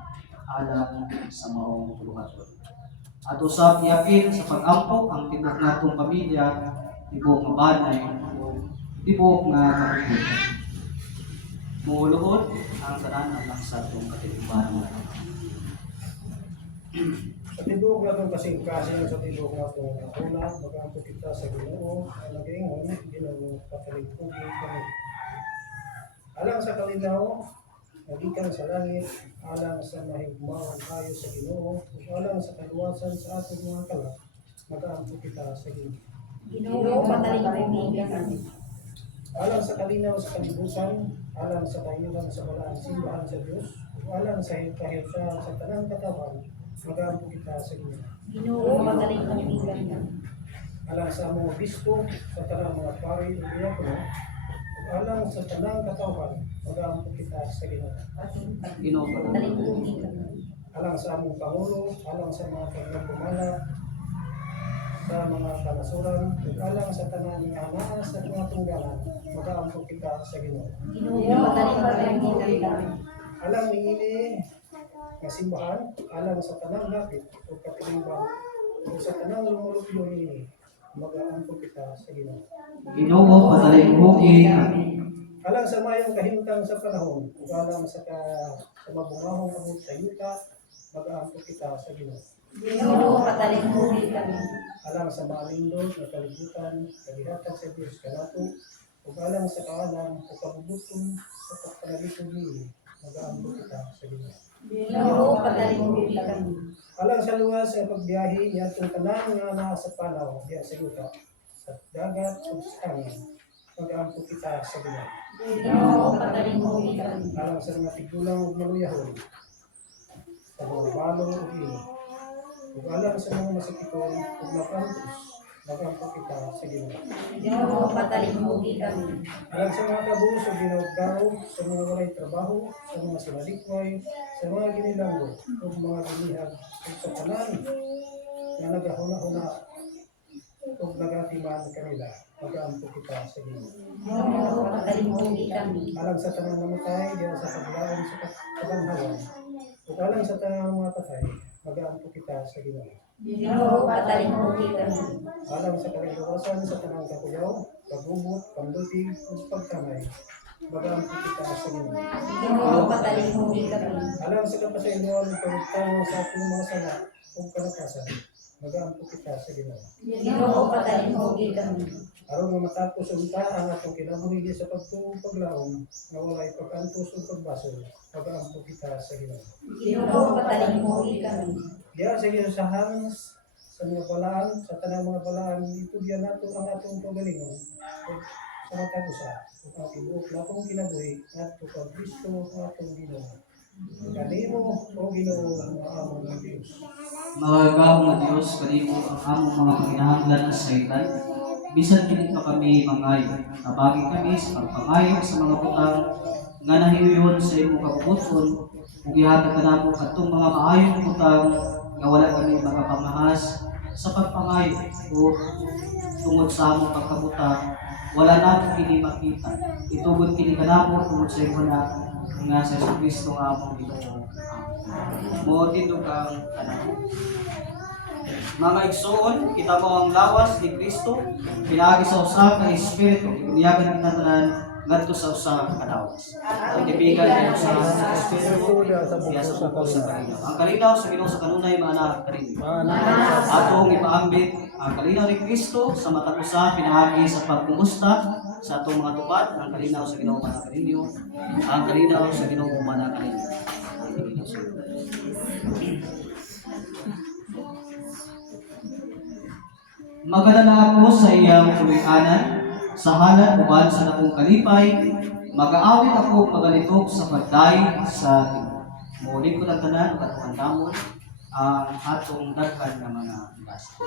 alang sa maong pulukaton. At usap yakin sa pag-ampok ang tibok natong pamilya, tibok nga banay, o tibok nga kabubuhay. Muuluhod ang tanan lang sa itong katibukan. Sa tibok na itong kasing-kasing sa tibok na itong una, mag-aampo kita sa Ginoo, ang nag-iingon, Ginoo, pataligpugi kami. Alang sa kalinaw, nagikan sa langit, alang sa mahigmaong kayo sa Ginoo, ug alang sa kaluwasan sa atong mga kalak, mag-aampo kita sa Ginoo. Ginoo, pataligpugi kami. Alang sa kalinaw sa kalibutan, alang sa kahiyugan sa walang simbahan sa Diyos, ug alang sa kahiusahan sa tanang katawan, mag-aampo kita sa Ginoo. Ginoo, pataligpugi kami. Alang sa among obispo, sa tanang mga pari ug diakono, ug alang sa tanang katawan, mag-aampo kita sa Ginoo. Ginoo Pataligpugi kami. Alang sa among pangulo, alang sa mga pagpumala, sa mga kanasuran, ug alang sa tanan nga naa sa mga tunggalan, mag-aampo kita sa Ginoo. Ginoo, pataligpugi kami. Alang niini nga simbahan, alang sa tanang lapit o katiliban, o sa tanang lumulupyo niini, mag-aampo kita sa Ginoo. Ginoo pataligpugi kami. Alang sa mayong kahimtang sa panahon, ug alang sa mabungahong abot sa yuta, mag-aampo kita sa Ginoo. Ginoo, pataligpugi kami. Alang sa maalindog na kalibutan, kagihatag sa Diyos kanato, ug alang sa kaalam o kabubuton sa pagpanalipod niini, mag-aampo kita sa Ginoo. Ginoo, pataligpugi kami. Alang sa luwas sa pagbiyahe niya itong tanan nga naa sa panaw diya sa yuta, sa dagat o sa hangin, mag-aampo kita sa Ginoo. Ginoo, pataligpugi kami. Alang sa mga tigulang ug maluyahon, sa mga balo ug ilo, ug alang sa mga masakiton ug nakantos, mag-aampo kita sa Ginoo. Ginoo, pataligpugi kami. Alang sa mga kabus o ginawdaw, sa mga walay trabaho, sa mga sinalikway, sa mga ginilanggo, o mga ginihag, o sa tanan, na nagahuna-huna, o nagatiman kanila, mag-aampo kita sa Ginoo. Ginoo, pataligpugi kami. Alang sa tanang namatay, diyan sa paglaon sa kabanhawan, o alang sa tanang mga patay, mag-aampo kita sa Ginoo. Ginoo, pataligpugi kami. Alang sa kalinawasan sa tanang kakuyaw, pagbubot, panlutig, o pagkamay, mag-aampo kita sa Ginoo. Ginoo, pataligpugi kami. Alang sa kapasayloan ng pagtanong sa ating mga sala o kalakasan, mag-aampo kita sa Ginoo. Ginoo, pataligpugi kami. Aron nga matapos unta ang atong kinabuhi sa pagtuong paglaom, nga walay pag-antos o pagbasol, mag-aampo kita sa Ginoo. Ginoo, pataligpugi kami. Diya sa ginusahan sa mga balaan, sa tanang mga balaan, itudyan nato ang atong pagalingon, o sa matagusa, o ang tibuok na atong kinabuhi, at kung Kristo ang atong Ginoo. Kanimo o Ginoo ang among mga Diyos. Magagaw nga Diyos, kanimo ang among mga panginahanglan sa itan. Bisan kini pa kami mangayo, tabagi kami sa pagpangayo sa mga butang nga nahiuyon sa imong kabubuton, ug ihatag ka namo kadtong mga maayong butang nga wala kami makapamahas sa pagpangayo o tungod sa among pagkabutang, wala nato kini makita. Itugod kini kanamo tungod sa imo na nga sa Kristo nga among Ginoo. Mo tindog kang tanan. Mga igsoon, kita mo ang lawas ni Kristo, pinaagi sa usa ka espiritu, igunyagan kita tanan ngadto sa usa ka kadawas. Ang tipigan niya sa espiritu, diya sa buko sa kalinaw. Ang kalinaw sa Ginoo sa kanunay maana kanin. Atong ipaambit ang kalinaw ni Kristo sa matag usa pinaagi sa pagkumusta sa atong mga tupad, ang kalinaw sa Ginoo maana kaninyo, ang kalinaw sa Ginoo maana kaninyo. Ang kalinaw sa Ginoo. Magdala ako sa iyang kulianan, sa halad uban sa akong kalipay, mag-aawit ako pagalitok sa pagday sa Ginoo. Muli ko ng tanan at andamon ang atong daghan nga mga basa.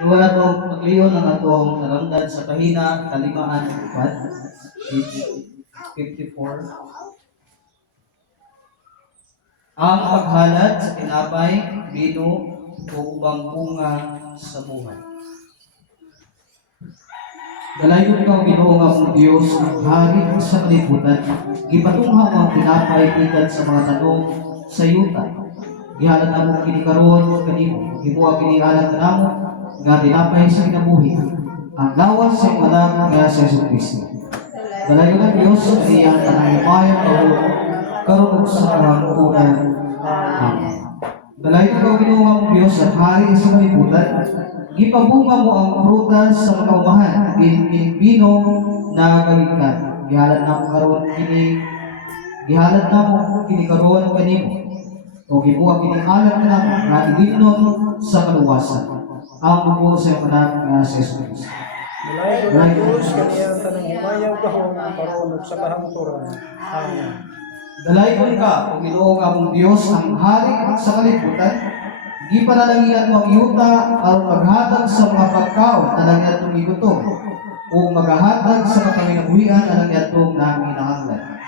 Wala itong pagliyon ng atong naramdan sa kahina, kalimaan, upat, page 54. Ang paghalad sa tinapay, bino, o ubang bunga sa buhay. Dalayon ka, Ginoo nga mong Diyos, ang hari sa kalibutan. Gipatungha mo ang tinapay ikan sa mga tanong sa yuta. Gihalad na mo kinikaroon kanimo. Himuha kinihalan ka namo nga tinapay sa kinabuhi. Ang lawas sa anak nga sa Jesucristo. Dalayon ang Diyos sa iyang tanang karon sa hangtunan. Amen. Dalayon ka, Ginoo nga mong Diyos, ang hari sa kalibutan. Gipabunga mo ang prutas sa makaumahan, bino na kaligkan. Gihalad na mo karon kini karon kanimo. O gibuha kini alam ka namo nga iginom sa kaluwasan. Ang buko sa anak nga sa Jesus. Malayo ng Diyos, kaniyang tanang umayaw gahong karon ug sa kahangturan. Amen. Dalayon ka, o Ginoo nga mong Diyos, ang hari sa kalibutan. Gipanalagian mo ang yuta aron maghatag sa mga pagkaon alang atong igutom o maghatag sa kapanginabuhian alang atong nanginahanglan.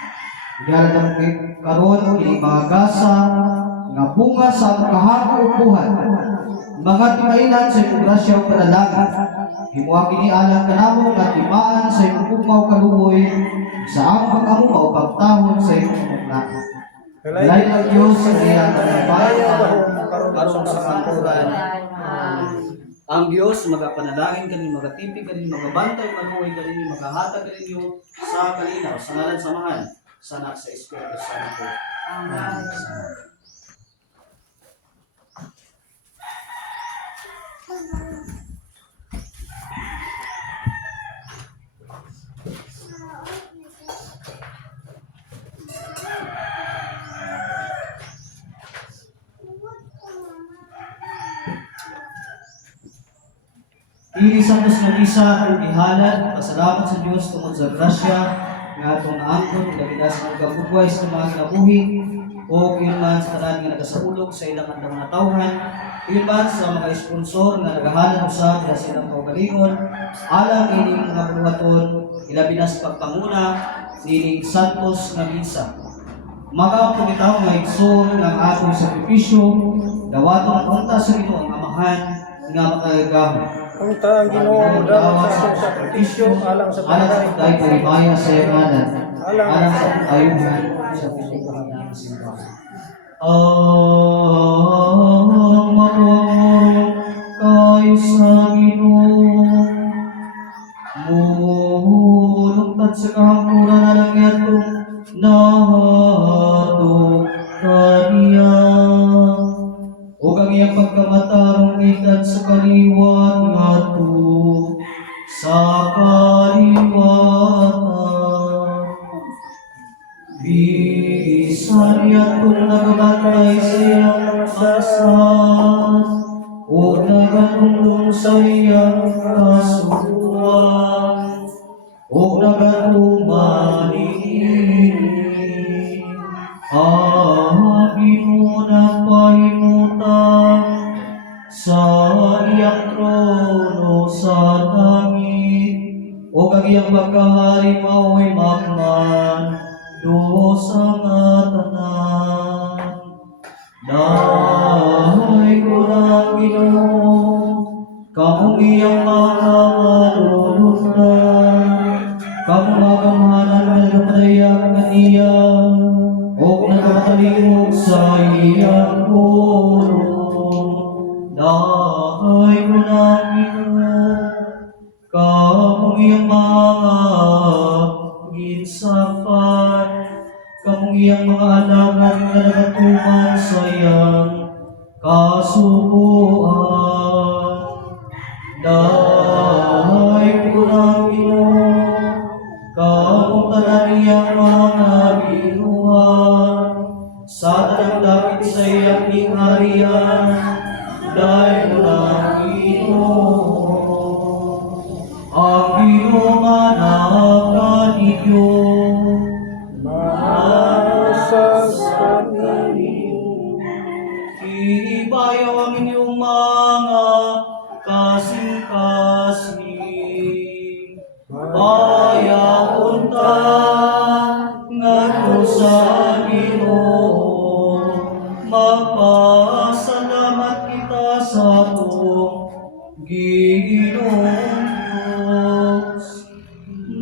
Gihalad ang karon kini mga gasa nga bunga sa atong kahako ug buhat. Mga timailan sa imong grasya ug panalangin. Himuha kini alang kanamo nga timaan sa imong ugmaw kaluoy sa among pag-amuma o pagtahon sa imong paglakat. Dalayon ang Diyos sa iyang tanang karon sa kanturan. Ang Diyos magapanalangin kanin, magatipig kanin, magabantay, maluoy kanin, magahatag kanin sa kalinaw, sa ngalan samahan, sa anak sa Espiritu Santo. Amen. Dili santos nga misa ug ihalad, pasalamat sa Dios tungod sa grasya nga atong naangkon ug labidas nga gabugway sa mga kinabuhi o man sa tanan nga nagasaulog sa ilang andang natawhan, man sa mga sponsor nga nagahalad usab sa silang kaugalingon, alang ining mga buhaton, ilabidas pagpanguna nining santos nga misa. Magaw bitaw nga igsoon ang atong sakripisyo, dawaton ang unta sa Ginoo ang Amahan nga makagahom. Unta ang Ginoo dawat sa atong sakripisyo alang sa Alang sa tayo palibaya sa iyanan, alang sa ayuhan sa pagkakaan ng simbahan. Marong kayo sa Ginoo, mulungtad sa kahangturan alang yatong nahato kaniya. O kang iyang pagkamatarong ikat sa kaliwat nga to, sa kaliwatan. Bisan yatong nagabantay sa iyang asas, o nagatungtong sa iyang kasuhan, o nagatumaniin. Ginoo na pahimutan sa iyang trono sa langit, o kang iyang pagkahari mao'y makman do sa nga tanan. Dahay ko ng Ginoo, Kamong iyang mga malulundan, kamong magamhanan ng nagapadayak na niya, o nagapatalimog sa iyang pulong. Dahay ko ng Ginoo, kamong iyang mga ginsapan, kamong iyang mga alagad na nagatuman sa iyang kasubuan. Dahay ko ng Ginoo, kamong tanan iyang mga binuhan, sa tanang dapit sa iyang tingharian. Dahay ko ng Ginoo, ang Ginoo manakan ninyo. Manasas kami. Ibayaw ang inyong mga kasing-kasing. Bayahon ta ngadto sa Ginoo. Magpasalamat kita sa atong Ginoong Diyos.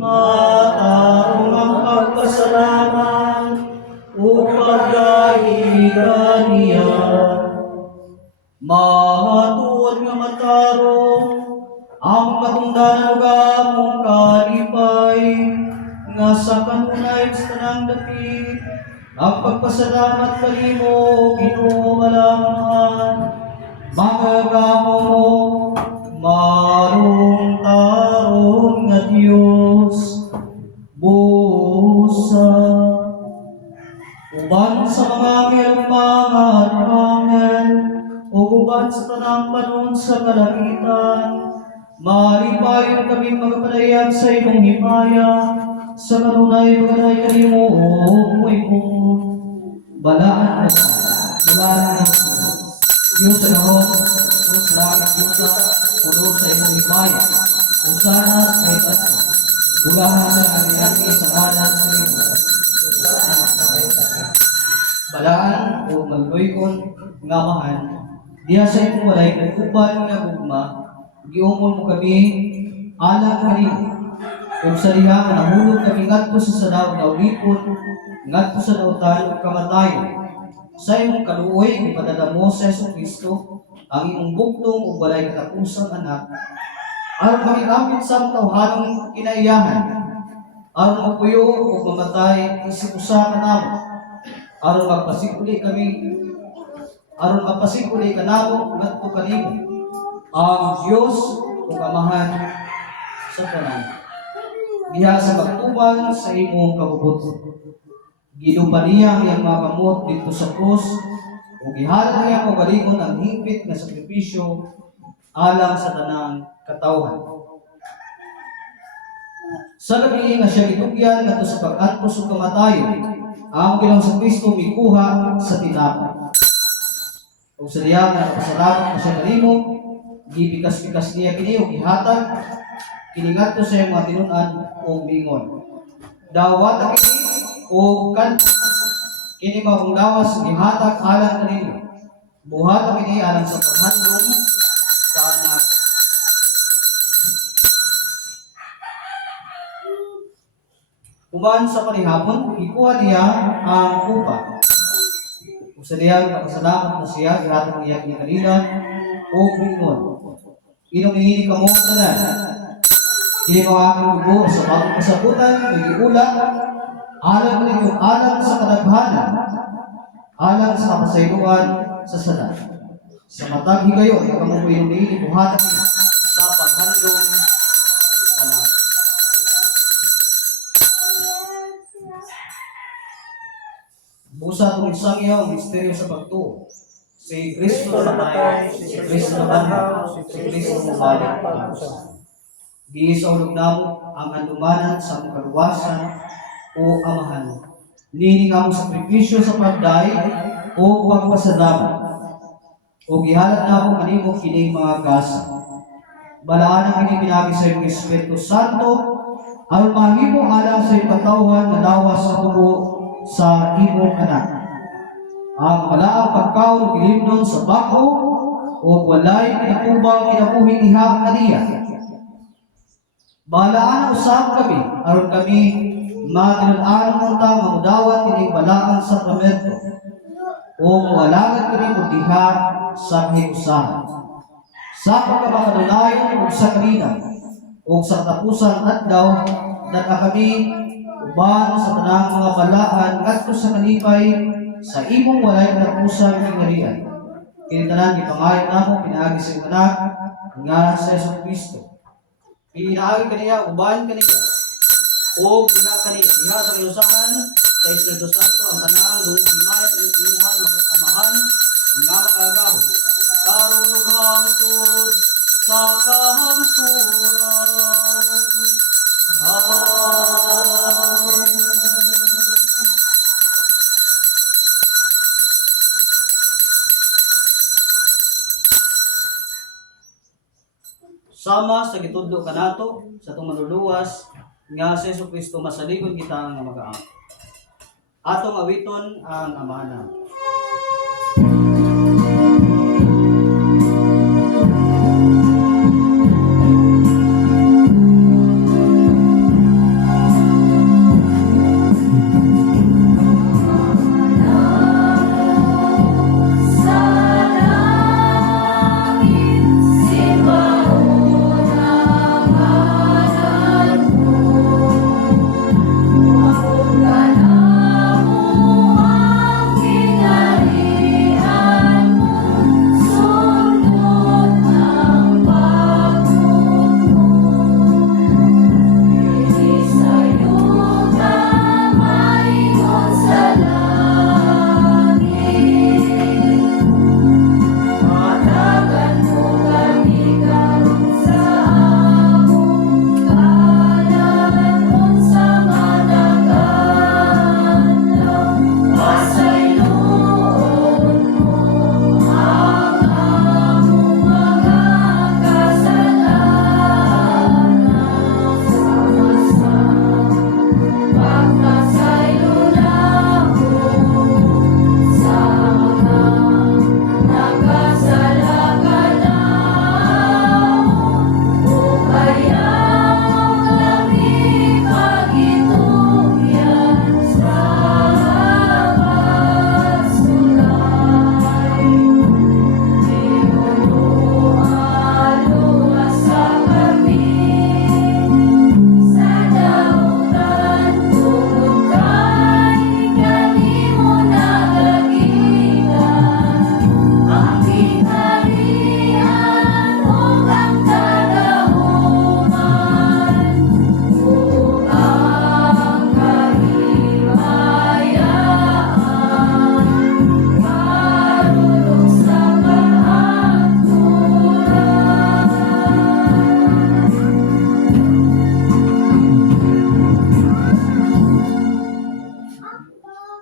Mataong ang pagpasalamat o pagdahigan niya. Mahatuod nga matarong ang matungdanan ug among kalipay, nga sa kanunay sa tanang dapit ang pagpasalamat kanimo, Ginoo malangan. Magagamo mo, marong tarong nga Diyos, busa uban sa mga mayroong mga hanangan, o uban sa tanang panon sa kalangitan, malipayon kami magpalayag sa imong himaya, sa kanunay pagkanay kanimo, o mo, balaan na, Diyos sa nahong, Diyos langit Diyos sa puno sa imong himaya, kung sana ay tasa, ulahan na ang iyaki sa kanan sa imo, balaan o magloykon nga mahan, diha sa imong walay nagkuban nga gugma, giumon mo kami alang kanimo. Ug sa diha nga nahulog kami ngadto sa sadaw nga ulipon, ngadto sa nautan ug kamatayon. Sa imong kaluoy ipadadamo sa Jesucristo ang imong bugtong ug walay katapusang anak, aron makikapit sa tawhanong kinaiyahan, aron magpuyo ug mamatay isip usa ka namo, aron magpasiguli kanamo ngadto kanimo, ang Dios ug Amahan sa tanan. Diha sa pagtuban sa imong kabubuton, ginupa niya ang iyang mga kamot dito sa krus, ug gihalad niya ang galingon ang hingpit nga sakripisyo alang sa tanang katawhan. Sa gabi nga siya gitugyan ngadto sa pag-atos ug kamatayon, ang Ginoong sa Kristo mikuha sa tinapay. Ug sa diha nga pasalamat na siya kanimo, gipikas-pikas niya kini ug gihatag kini ngadto sa iyang mga tinun-an ug bingon. Dawat kini ug kan kini maong lawas gihatag alang kanimo. Buhat kini alang sa paghandom sa anak. Uban sa panihapon, ikuha niya ang kupa. Ug sa diha pasalamat na siya gihatag niya kini kanila ug bingon. Inom ini kamo tanan. Kini mga aking dugo sa bagong kasabutan, nag-iula, alang ninyo, alang sa kadaghanan, alang sa kapasayloan sa salat. Sa matag higayon, nakamubuhin ni buhatan sa paghandong tanan. Busa itong isang iya, ang misteryo sa pagtuo. Si Kristo namatay, si Kristo nabanhaw, si Kristo mabalik pag-usa. Di sa ulog namo ang anumanan sa mong kaluwasan o amahan. Nining ang sakripisyo sa pagday o pagpasalamat. O gihalat namo kanimo kining mga gasa. Balaan ang kini pinagi sa iyong Espiritu Santo, aron mahimo alang sa iyong katawhan na lawas sa tubo sa imong anak. Ang malaang pagkaon gilindon sa bako o walay pinatubang kinabuhi iha kaniya. Balaan usab kami aron kami matinud-anon unta nga mudawat kini balaan sakramento o mualagad kini mo diha sa hiusahan. Sa pagkamakadunayon ug sa kalinaw ug sa katapusan adlaw nagka kami uban sa tanang mga balaan ngadto sa kalipay sa imong walay katapusang kinarian. Kini tanan gipangayo namo pinaagi sa imong anak nga sa Jesucristo. Pinaagi kaniya uban kaniya o pina kaniya diha sa kiusahan sa Espiritu Santo ang tanang dungog-himayan at inuman mga amahan nga makagahon karon ug hangtod sa kahangturan. Amen. Sama sa gitudlo kanato sa itong manluluwas nga sa Jesucristo masaligod kita nga mag-aam. Atong awiton ang amana.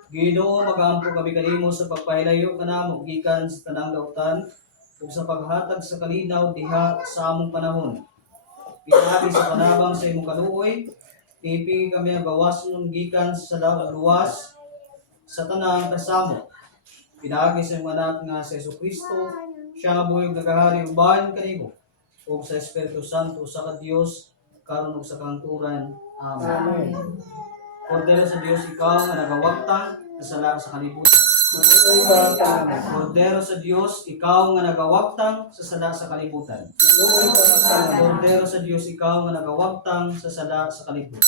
Ginoo, mag-aampo kami kanimo sa pagpahilayo kanamo gikan sa tanang dautan ug sa paghatag sa kalinaw diha sa among panahon. Pinaagi sa panabang sa imong kaluoy, tipi kami ang gawason gikan sa luwas sa tanang kasamo. Pinaagi sa imong anak nga sa Jesucristo, siya nga buhig nagahari uban kanimo ug sa Espiritu Santo sa Dios karon ug sa kahangturan. Amen. Kordero sa Dios, ikaw nga nagawagtang sa sala sa kalibutan. Kordero sa Dios, ikaw nga nagawagtang sa sala sa kalibutan. Kordero sa Dios, ikaw nga nagawagtang sa sala sa kalibutan.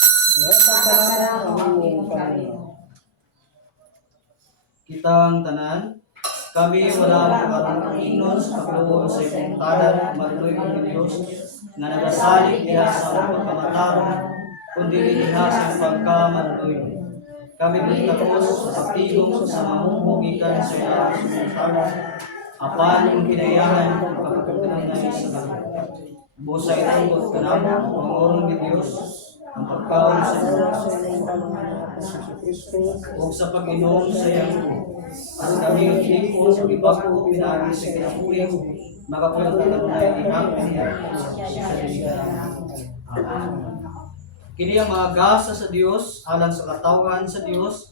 Kitang tanan, kami wala makakaroon sa pagluon sa iyong tanan, maluloy ng Diyos, na nagasalig diha sa among pagkamatarong, kundi iniha sa pagkamaluloy. Kami bitapos sa pagtigong sa mamumugikan sa iyong sumunod, apan yung kinayahan ng pagkakunay sa kalibutan. Busay tungkol ka naman, pangorong ni Diyos, ang pagkaon sa Diyos, o sa pag-inom sa iyong at kami yung tipo sa ibago pinagi sa kinabuhi, makapulang katanunay ihang sa diligan. Amen. Kini ang mga gasa sa Dios alang sa katawhan sa Dios,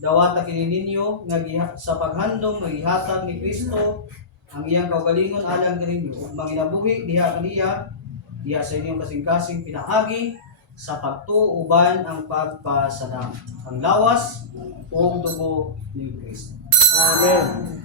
dawata kini ninyo nga sa paghandom nga gihatag ni Kristo ang iyang kaugalingon alang kaninyo ug manginabuhi diha kaniya diha sa inyong kasing-kasing pinaagi sa pagtuuban ang pagpasalam ang lawas ug dugo ni Kristo. Amen.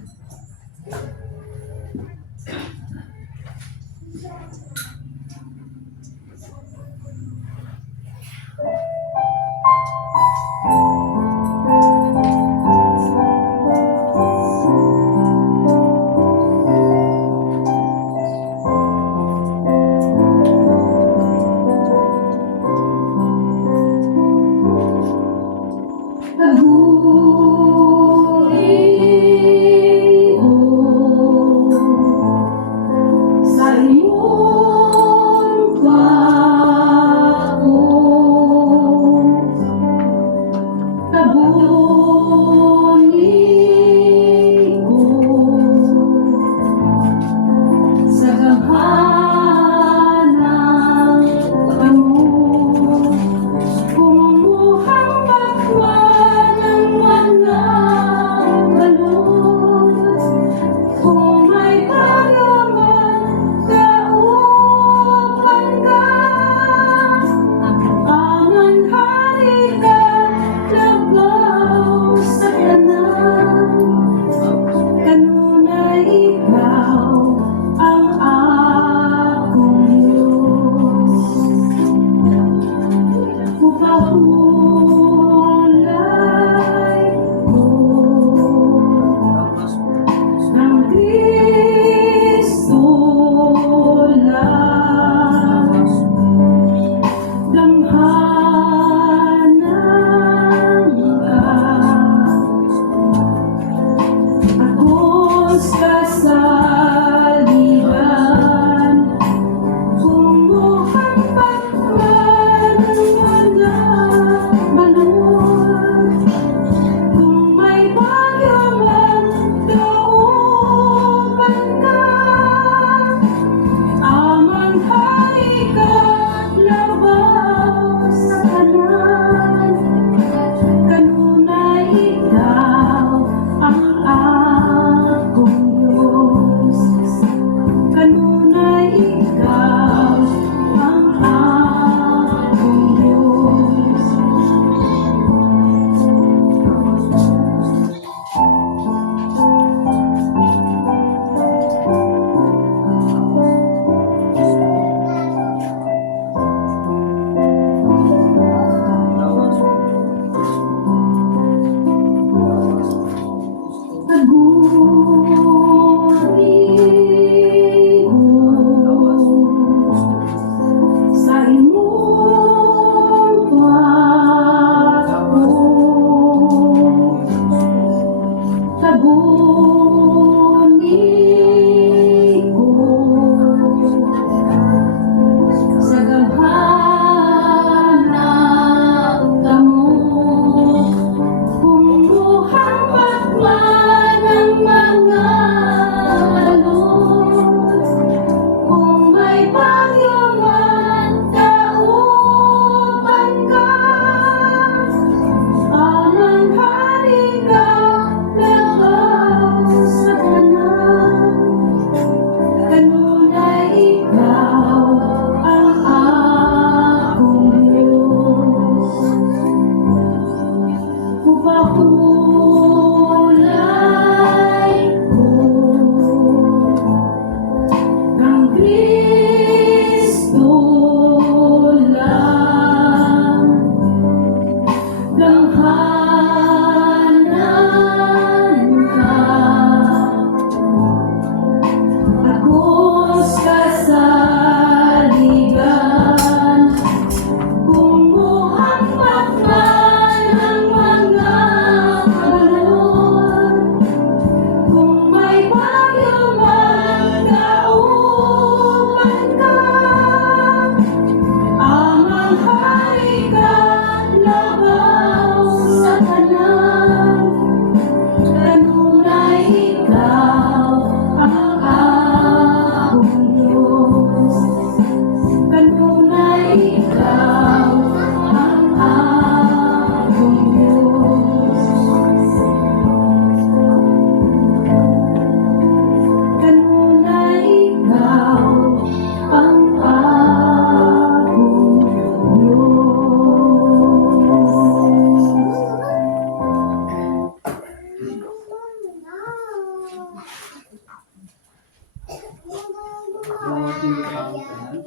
Lord, dili ka ang tanan.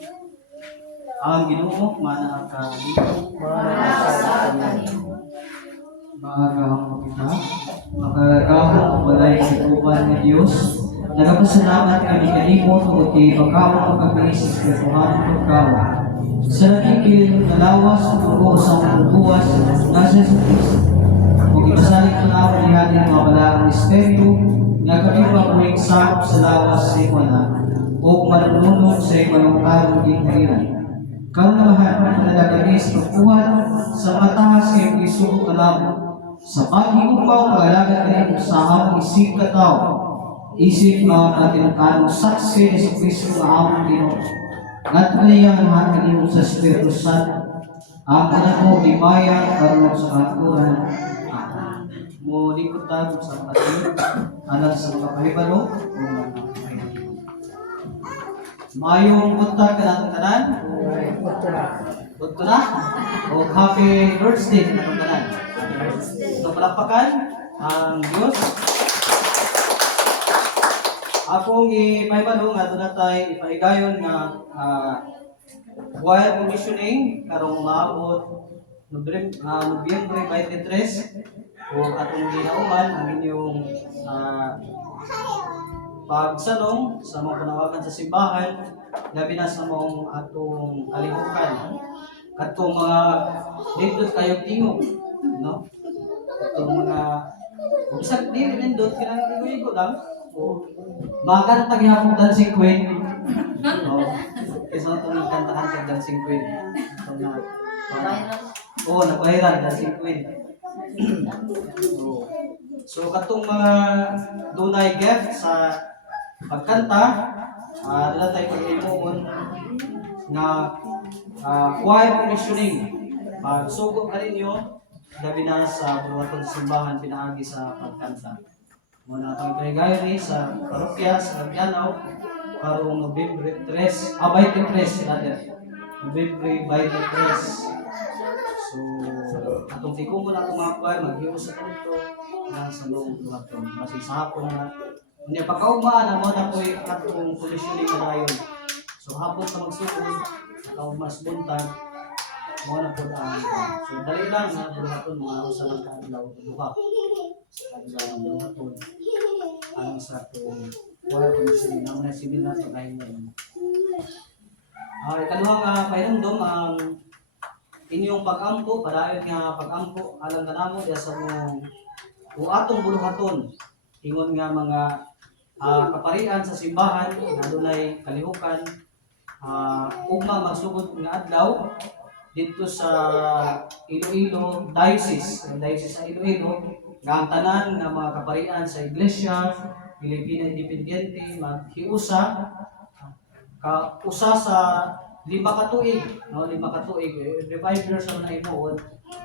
Ang Ginoo manakakanimo. Maagahang kita, makagahang ang walay katuban ng Diyos. Nagapasalamat kami kanimo tungod kay pagkawa kami sa Espirituhan ng pagkawa. Sa nakikil na lawas o sa mga buwas na sa Jesus. Kung ipasalit ko na ako ni ating mga balaang misteryo, nga kami mabuhing sakop sa lawas sa iwana o manununod sa imanong din kailan. Kaunlahan ang nalaganis pagkuhan sa matahas kay Kristo kalamo. Sa pag-iupaw, pag-alagat kayo sa hamong isip katao. Isip mga katinutano saksi ni sa Kristo na among Ginoo. Ngat kaniya ang kanimo sa Espiritu Santo. Ang anak ko di maya karon sa kanturan. Mo likod tayo sa pati alang sa mga pahibalo o mga mayong punta ka natin tanan. Punta na. O happy birthday ka natin tanan. So palakpakan ang Diyos. Akong ipahibalo nga doon natay ipahigayon nga while commissioning karong maabot Nobyembre 23 o atong ginauman ang inyong pagsanong sa mga panawagan sa simbahan, labi na sa mga atong kalihukan. Katong mga dindot kayong tingog, no? Katong mga bisag di dindot kinang igo lang. O makakanta gyapon dancing queen. No. Kasi itong kantahan kag dancing queen. Nagbahiran dancing queen. So katong mga dunay gift sa pagkanta, dala tayo pag-imuon nga choir commissioning. Pagsugod ka ninyo, gabi na sa buwaton simbahan pinaagi sa pagkanta. Muna itong ipahigay ni sa parokya sa Lagyanao karong Nobyembre 23 rather. Nobyembre 23. So, atong tingko mo na itong mga choir, mag-iwas sa kanito na sa loob buwaton. Kasi sa hapon na, hindi pagkaumaan na mo na po'y atong commissioning na rayon. So, hapon sa magsugod, atong mas buntag, mo na po ang so, dali lang na buwaton mga usa lang kaadlaw duha. Ang buhaton ang sa itong choir commissioning na muna seminar sa kain na yun. Ikaduhang pahinumdom ang inyong pag-ampo, padayon nga pag-ampo alang kanamo diya sa mong atong buluhaton ingon nga mga kaparian sa simbahan na dunay kalihukan ugma magsugod nga adlaw dito sa Iloilo Diocese sa Iloilo nga ang tanan nga mga kaparian sa Iglesia Pilipina Independiente maghiusa usa sa 5 ka tuig, no? 5 ka tuig, every 5 years na imuon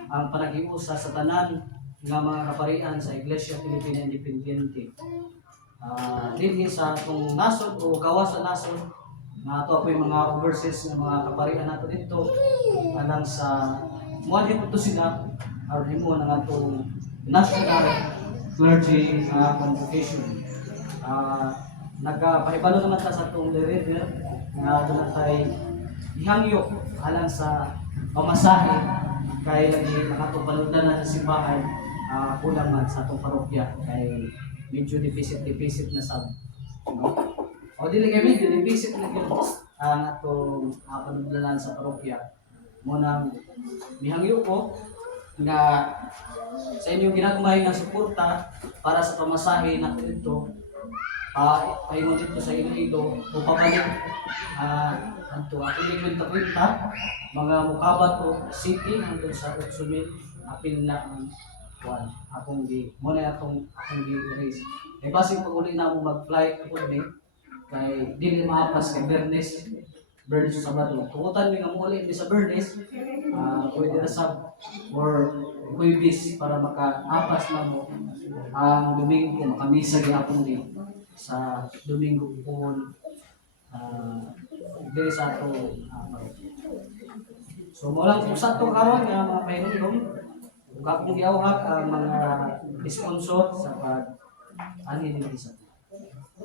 ang panaghiusa sa tanan nga mga kaparian sa Iglesia Pilipina Independiente. Dinhi sa atong nasod o gawas sa nasod nga ato apoy mga overseas nga mga kaparian nato dito alang sa muadhi po sila or himo ang atong national clergy convocation. Nagpahibalo naman ta sa atong director nga doon tayo ihangyo alang sa pamasahe kay lagi nakatupaludan na sa simbahan kulang man sa atong parokya kay medyo deficit na sab. No? O dili kay medyo deficit na gyud ang atong panudlanan sa parokya. Munang mihangyo ko nga sa inyong ginagmay nga suporta para sa pamasahe nato dito pahingon dito sa Iloilo o pabalik anto ating kwenta mga mukabat o city hangtod sa 8,000 apil na ang kuan akong di mo na akong di raise kay basig pag uli na mo mag-flight ko ni kay dili maapas kay Bernes sa Sabado tugutan mi nga mo uli sa Bernes pwede na sab or Huwebes para maka-apas na mo ang Domingo makamisa gyapon di sa Domingo po diri sa ato so mo lang sa ato karon nga mga pahinumdom ug akong giawhak ang mga sponsor sa pag ani diri sa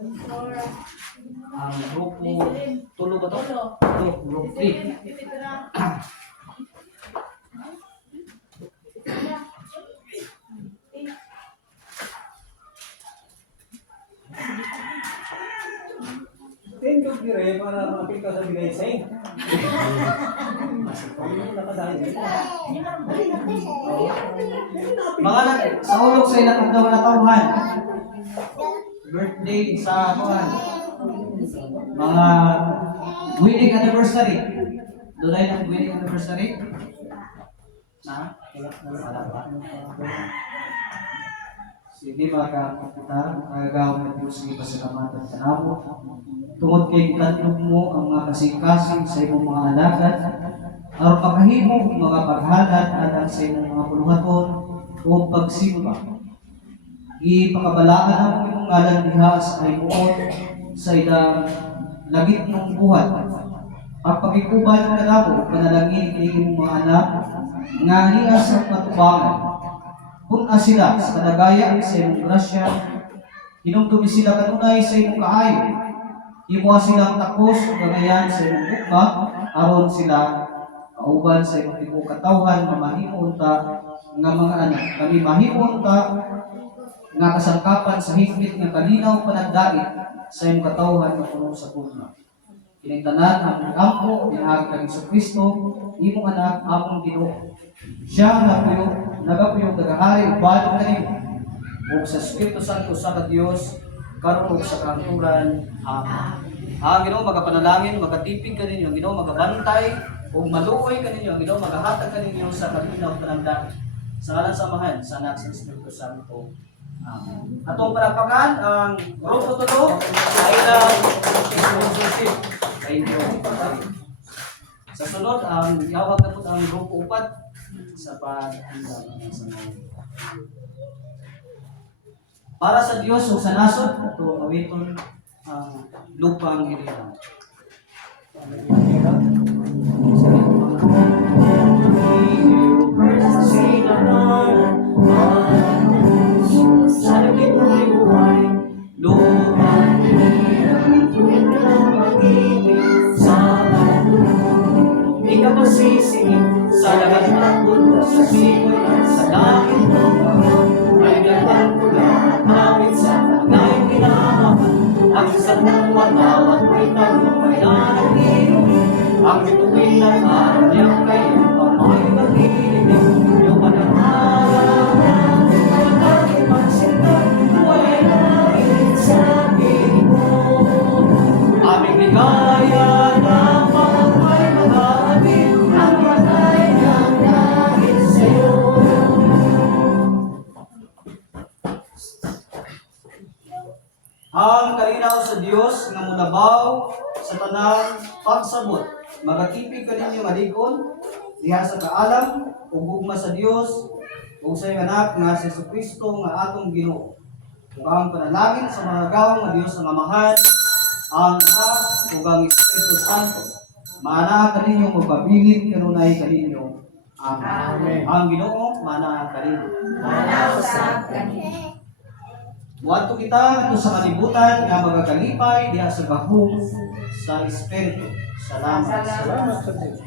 Ang grupo, tulo ba to? Tulo, group 3. Tindog dire para mapika sa blessing. Nakadahil dito. Mga sa ulog sa ilang adlaw na tawhan. Birthday sa kuan. Mga wedding anniversary. Doon ay ng wedding anniversary. Na? Wala pa. Sige mga kapita, kagawin ng Diyos sa pasalamatan sa namo. Tungod kay kulatlog mo ang mga kasing-kasing sa imong mga alagad, aron makahimo ang mga paghalad alang sa imong mga puluhaton o pagsimba. Ipakabalaan ang imong ngalan diha sa aymuon sa ilang lagit ng buhat. Pagpakikuban ka namo, panalangin kay imong mga anak, nga niya sa patubangan. Kung sila sa kalagayan sa imong grasya, hinumdumi sila kanunay sa imong kaayo. Imuha silang takos o ganayan sa imong bukma, aron sila kauban sa imong tibok katawhan na mahimong ta nga mga anak. Kami mahimong ta nga kasangkapan sa higpit nga kalinaw panagdait sa imong katawhan na puno sa pugna. Kining tanan ang ampo pinaagi kang Kristo, imong anak among Ginoo. Siya nagapuyo dagahari ubad kanimo ug sa Espiritu Santo sa Dios karon ug sa kahangturan. Amen. Ginoo magapanalangin, magatipig kaninyo, Ginoo magabantay ug maluoy kaninyo, Ginoo magahatag kaninyo sa kalinaw panagdait. Sa ngalan sa Amahan, sa Anak, sa Espiritu Santo. Amen. Atong palakpakan ang grupo 2 sa ilang sponsorship. Thank you. Sa sunod, ang iawag na po ang grupo 4 sa pag-andam ng sanay. Para sa Diyos o sa nasod, ito awiton ang lupang hilihan. Sa lahat ng mundo, sa simoy at sa langit ay gandang pula at awit sa pagkain pinamahan. Ang sandang watawat may tanong may nanagin. Ang bituin at araw niyang kayo pamay mag-iinig. Yung panamalan ay dahil magsindan, wala'y langit sa piling mo. Aming ligaya ng pagmay mag-aabit. Ang kalinaw sa Dios nga mulabaw sa tanang pagsabot. Magatipig kaninyo nga ligon diha sa kaalam ug gugma sa Dios ug sa iyang anak nga si Jesucristo nga atong Ginoo. Ug ang panalangin sa mga gawang nga Dios ang Amahan, ang Anak ug ang Espiritu Santo. Maana kaninyo magpabilin kanunay kaninyo. Amen. Ang Ginoo maana kaninyo. Manaw sa kanila. Muadto kita ito sa kalibutan nga magakalipay diha sa gahom sa Espiritu. Salamat. Salamat sa Diyos.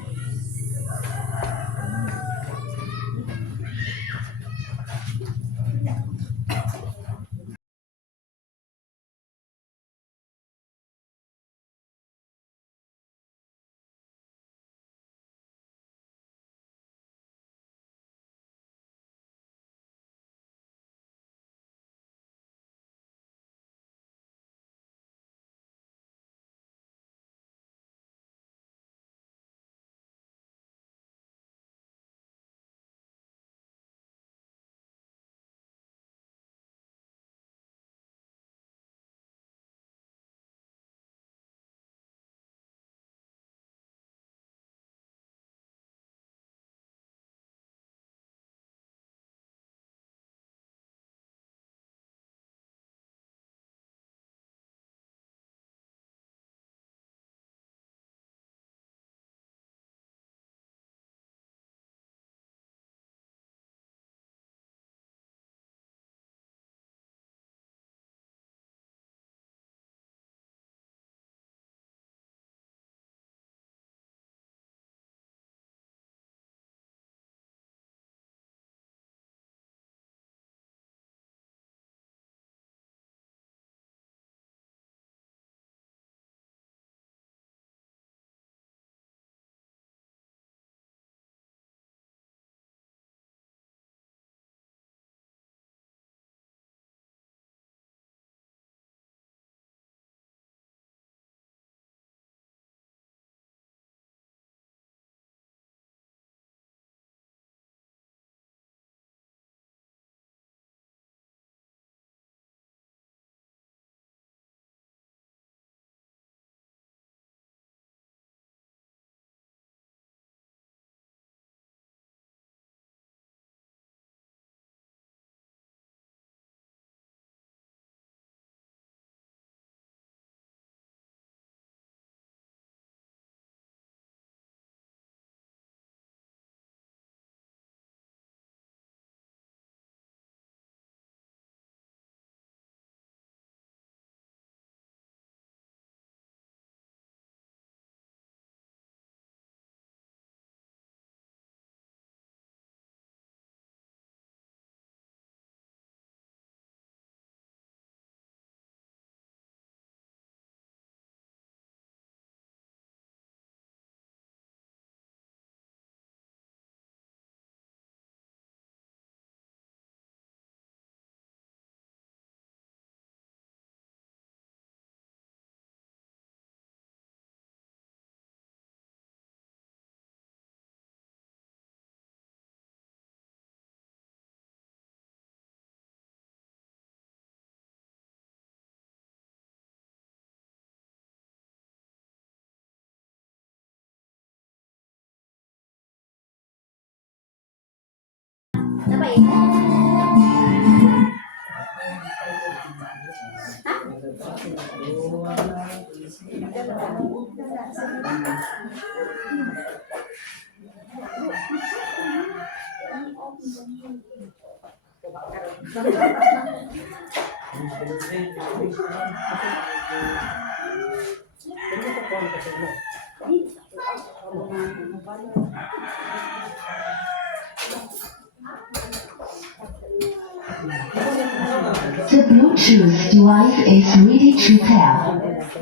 The Bluetooth device is ready to pair.